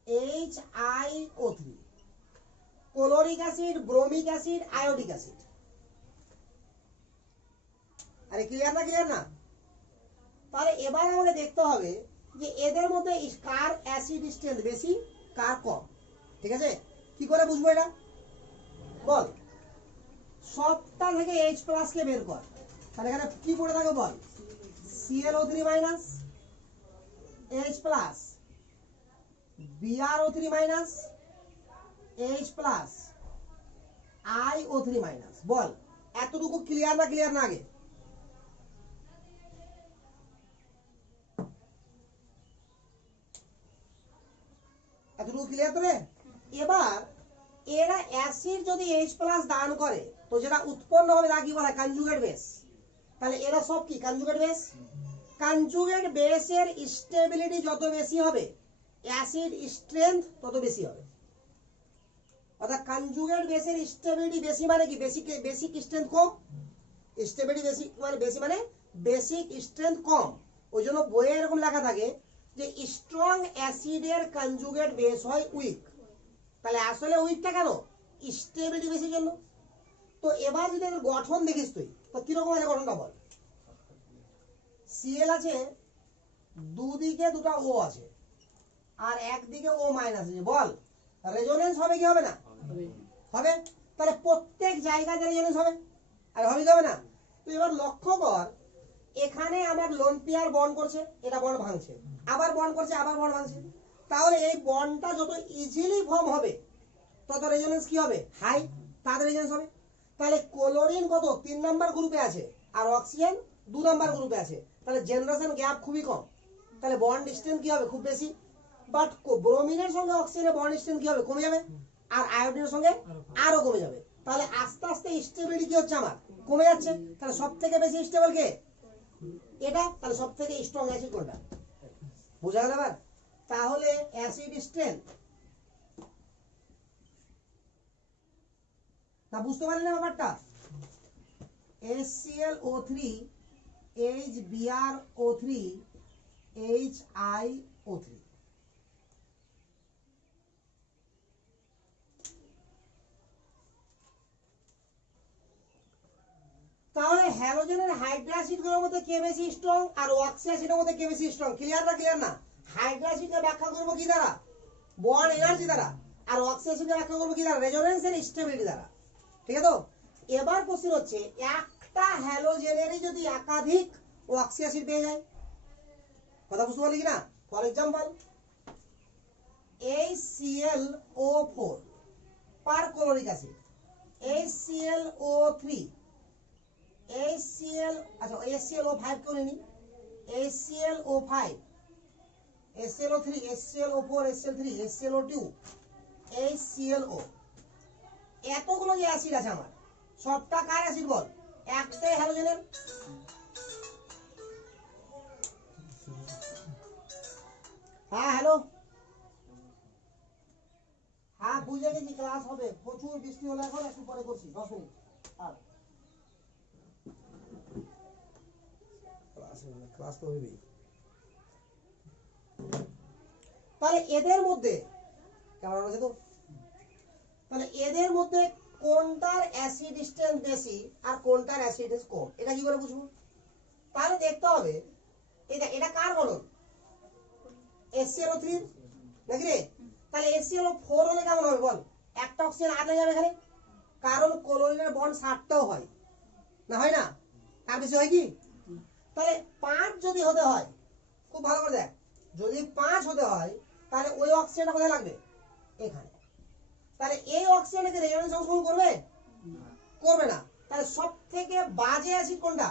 HiO3, chloric acid, bromic acid, iodic acid. আরে ক্লিয়ার না? ক্লিয়ার না? তাহলে এবার আমাকে দেখতে হবে যে এদের মধ্যে কার অ্যাসিড স্ট্রেংথ বেশি, কার কম। ঠিক আছে? কি করে বুঝবো এটা বল? সবটা থেকে H+ কে বের কর। তাহলে এখানে কি পড়ে থাকবে বল? ClO3 minus H+, Bro3 minus H+, IO3 minus. বল এতটুকু ক্লিয়ার না? ক্লিয়ার না? আগে এতটুকু ক্লিয়ার তো রে? এবার এরা অ্যাসিড যদি H+ দান করে তো যেটা উৎপন্ন হবে তা কি বলা হয়? Conjugate base. তাহলে এরা সব কি কনজুগেট বেস। কনজুগেট বেসের স্টেবিলিটি যত বেশি হবে অ্যাসিড স্ট্রেংথ তত বেশি হবে। অর্থাৎ কনজুগেট বেসের স্টেবিলিটি বেশি মানে কি? বেসিক স্ট্রেংথ কম। স্টেবিলিটি বেশি মানে বেসিক স্ট্রেংথ কম। ওই জন্য বইয়ে এরকম লেখা থাকে যে স্ট্রং অ্যাসিডের কনজুগেট বেস হয় উইক। তাহলে আসলে উইকটা কেন? স্টেবিলিটি বেশির জন্য। তো এবার যদি এর গঠন দেখিস তুই তো কিরকম আছে গঠনটা বল? Cl আছে, দুদিকে দুটো O আছে আর একদিকে O মাইনাস আছে। বল রেজোনেন্স হবে কি হবে না? হবে। তাহলে প্রত্যেক জায়গাতে রেজোনেন্স হবে। আর হবে কি হবে না? তো এবার লক্ষ্য কর, এখানে আমার লোন পেয়ার বন্ড করছে, এটা বন্ড ভাঙছে, আবার বন্ড করছে, আবার বন্ড ভাঙছে। তাহলে এই বন্ডটা যত ইজিলি ফর্ম হবে তত রেজোনেন্স কি হবে? হাই, তাদের রেজোনেন্স হবে। তাহলে ক্লোরিন কত? 3 নাম্বার গ্রুপে আছে আর অক্সিজেন 2 নাম্বার গ্রুপে আছে। তাহলে জেনারেশন গ্যাপ খুবই কম। তাহলে বন্ড স্ট্রেংথ কি হবে? খুব বেশি। বাট ব্রোমিনের সঙ্গে অক্সিজেনের বন্ড স্ট্রেংথ কি হবে? কমে যাবে। আর আয়োডিনের সঙ্গে আরো কমে যাবে। তাহলে আস্তে আস্তে স্টেবিলিটি কি হচ্ছে? আমার কমে যাচ্ছে। তাহলে সবথেকে বেশি স্টেবল কে? এটা। তাহলে সবথেকে স্ট্রং অ্যাসিড কোনটা? বুঝা গেল এবার? তাহলে অ্যাসিড স্ট্রেংথ না, বুঝতে পারলেন না ব্যাপারটা? HClO3, HBrO3, HiO3। তাহলে হ্যালোজেনের হাইড্রোক্সাইড গুলোর মধ্যে কে বেশি স্ট্রং আর অক্সি অ্যাসিডের মধ্যে কে বেশি স্ট্রং? ক্লিয়ার না? ক্লিয়ার না? হাইড্রোক্সাইডকে ব্যাখ্যা করব কি দ্বারা? বন্ড এনার্জি দ্বারা। আর অক্সি অ্যাসিডকে ব্যাখ্যা করব কি দ্বারা? রেজোনেন্সের স্টেবিলিটি দ্বারা। ঠিক আছে তো? এবার কোশ্চেন হচ্ছে একটা হ্যালোজেনেরই যদি একাধিক অক্সি অ্যাসিড পেয়ে যায়, কথা বুঝতে পারলি কিনা? For example HClO4 per chloric acid, HClO3, আচ্ছা HClO5 করে নি, HClO5, HClO3, HClO4, HCl3, HClO2, HClO। এতগুলো যে অ্যাসিড আছে আমার, সবটা কার অ্যাসিড বল? একটাই হ্যালোজেনের। হ্যাঁ হ্যালো, হ্যাঁ বুঝে গেছি, ক্লাস হবে। প্রচুর বৃষ্টি হলে এখন একটু পরে করছি, 10 মিনিট। আর ক্লাস তো হবেই। তাহলে এদের মধ্যে কেমন আছে তো? তাহলে এদের মধ্যে কোনটার অ্যাসিড স্ট্রেংথ বেশি আর কোনটার অ্যাসিড কম, এটা কি করে বুঝবো? তাহলে দেখতে হবে এটা কার গঠন? HClO3 নাকি রে? তাহলে HClO4 হলে কেমন হবে বল? একটা অক্সিজেন আটে যাবে এখানে, কারণ ক্লোরিনের বন্ড 60টাও হয় না, হয় না? আর বেশি হয় কি? তাহলে 5 যদি হতে হয়, খুব ভালো করে দেখ, যদি 5 হতে হয় তাহলে ওই অক্সিজেনটা কোথায় লাগবে? এখানে। তাহলে এই অক্সিজেনকে রেজোনেন্স অংশগ্রহণ করবে? করবে না। তাহলে সব থেকে বাজে অ্যাসিড কোনটা?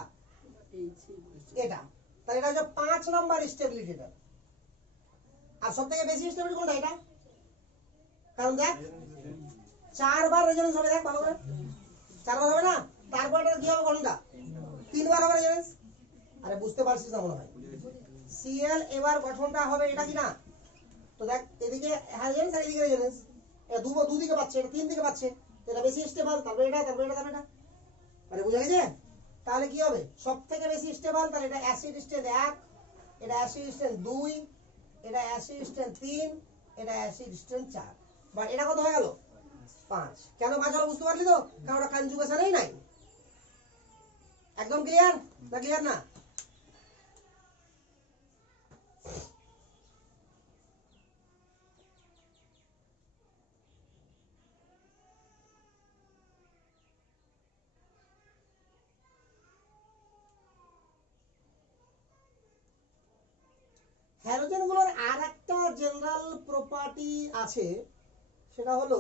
এটা। তাহলে এটা হচ্ছে 5 নাম্বার স্টেবিলিটিটা। আর সব থেকে বেশি স্টেবিলিটি কোনটা? এটা। কারণ দেখ 4 বার রেজোনেন্স হবে, দেখ ভালো করে, 4 বার হবে না? তারপর এটা কি হবে গঠনটা? 3 বার হবে রেজোনেন্স। আরে বুঝতে পারছিস না মনে হয়? Cl এবার গঠনটা হবে এটা কি না? তো দেখ এদিকে হ্যালোজেন আর এদিকে রেজোনেন্স, এটা দুদিকে পাচ্ছে, এটা তিন দিকে পাচ্ছে, তো এটা বেশি স্টেবল, তারপরে এটা, তারপরে এটা, তারপরে এটা, মানে বুঝা গেছে? তাহলে কি হবে? সব থেকে বেশি স্টেবল, তাহলে এটা অ্যাসিড স্ট্রেন্থ 1, এটা অ্যাসিড স্ট্রেন্থ 2, এটা অ্যাসিড স্ট্রেন্থ 3, এটা অ্যাসিড স্ট্রেন্থ 4, বাট এটা কত হয়ে গেল? 5। কেন 5 হলো বুঝতে পারলি তো? কারণ ওটা কনজুগেশনই নাই। একদম ক্লিয়ার না? ক্লিয়ার না? হ্যালোজেনগুলোর আর একটা জেনারেল প্রপার্টি আছে, সেটা হলো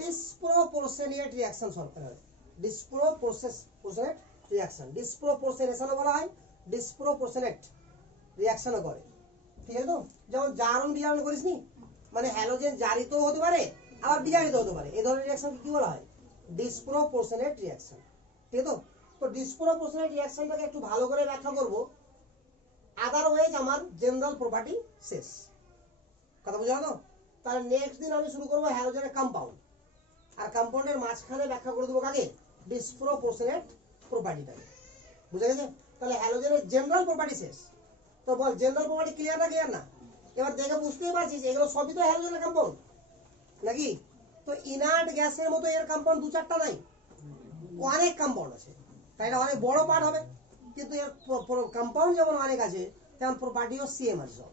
ডিসপ্রপোর্শনেট রিঅ্যাকশন সলভ করা হয়। ডিসপ্রপোর্শনেট রিঅ্যাকশন, ডিসপ্রপোর্শনেশনও বলা হয়, ডিসপ্রপোর্শনেট রিঅ্যাকশনও করে। ঠিক আছে তো? যেমন জারণ বিজারণ করিস নি, মানে হ্যালোজেন জারিত হতে পারে আবার বিজারিত হতে পারে, এই ধরনের রিঅ্যাকশন কি বলা হয়? Disproportionate reaction. ঠিক আছে তো? তো ডিসপ্রপোর্শনেট রিঅ্যাকশনটাকে একটু ভালো করে ব্যাখ্যা করব। আদারওয়াইজ আমার জেনারেল প্রপার্টি শেষ। কথা বুঝা তো? তাহলে নেক্সট দিন আমি শুরু করবো হ্যালোজেনের কম্পাউন্ড, আর কম্পাউন্ডের মাঝখানে ব্যাখ্যা করে দেবো কাকে? ডিসপ্রপোর্শনেট প্রপার্টিটাকে। বুঝা গেছে? তাহলে হ্যালোজেনের জেনারেল প্রপার্টি শেষ। তো বল জেনারেল প্রপার্টি ক্লিয়ার না? ক্লিয়ার না? এবার দেখে বুঝতেই পারছিস এগুলো সবই তো হ্যালোজেনের কম্পাউন্ড নাকি? তো ইনার্ট গ্যাসের মতো এর কম্পাউন্ড 2-4টা নাই, অনেক কম্পাউন্ড আছে, তাই এটা অনেক বড় পার্ট হবে। কিন্তু এর কম্পাউন্ড যেমন অনেক আছে, তেমন প্রপার্টিও সেম আছে সব।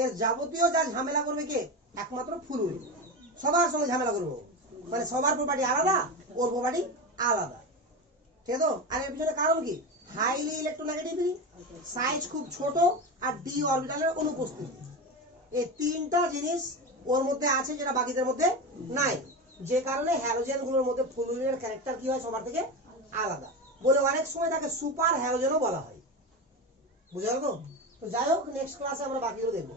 এর যাবতীয় যা ঝামেলা করবে কে? একমাত্র ফ্লুইড। সবার সঙ্গে ঝামেলা করবো, মানে সবার প্রপার্টি আলাদা, ওর প্রপার্টি আলাদা। ঠিক আছে? আর এর পিছনে কারণ কি? হাইলি ইলেকট্রোনেগেটিভিটি, সাইজ খুব ছোট, আর ডি অরবিটালের অনুপস্থিতি। এই তিনটা জিনিস ওর মধ্যে আছে যেটা বাকিদের মধ্যে নাই, যে কারণে হ্যালোজেনগুলোর মধ্যে ফ্লুইডের ক্যারেক্টার কি হয় সবার থেকে আলাদা, বলে অনেক সময় তাকে সুপার হ্যালোজেনও বলা হয়। বুঝা গেল তো? তো যাই হোক, নেক্সট ক্লাসে আমরা বাকিগুলো দেখবো।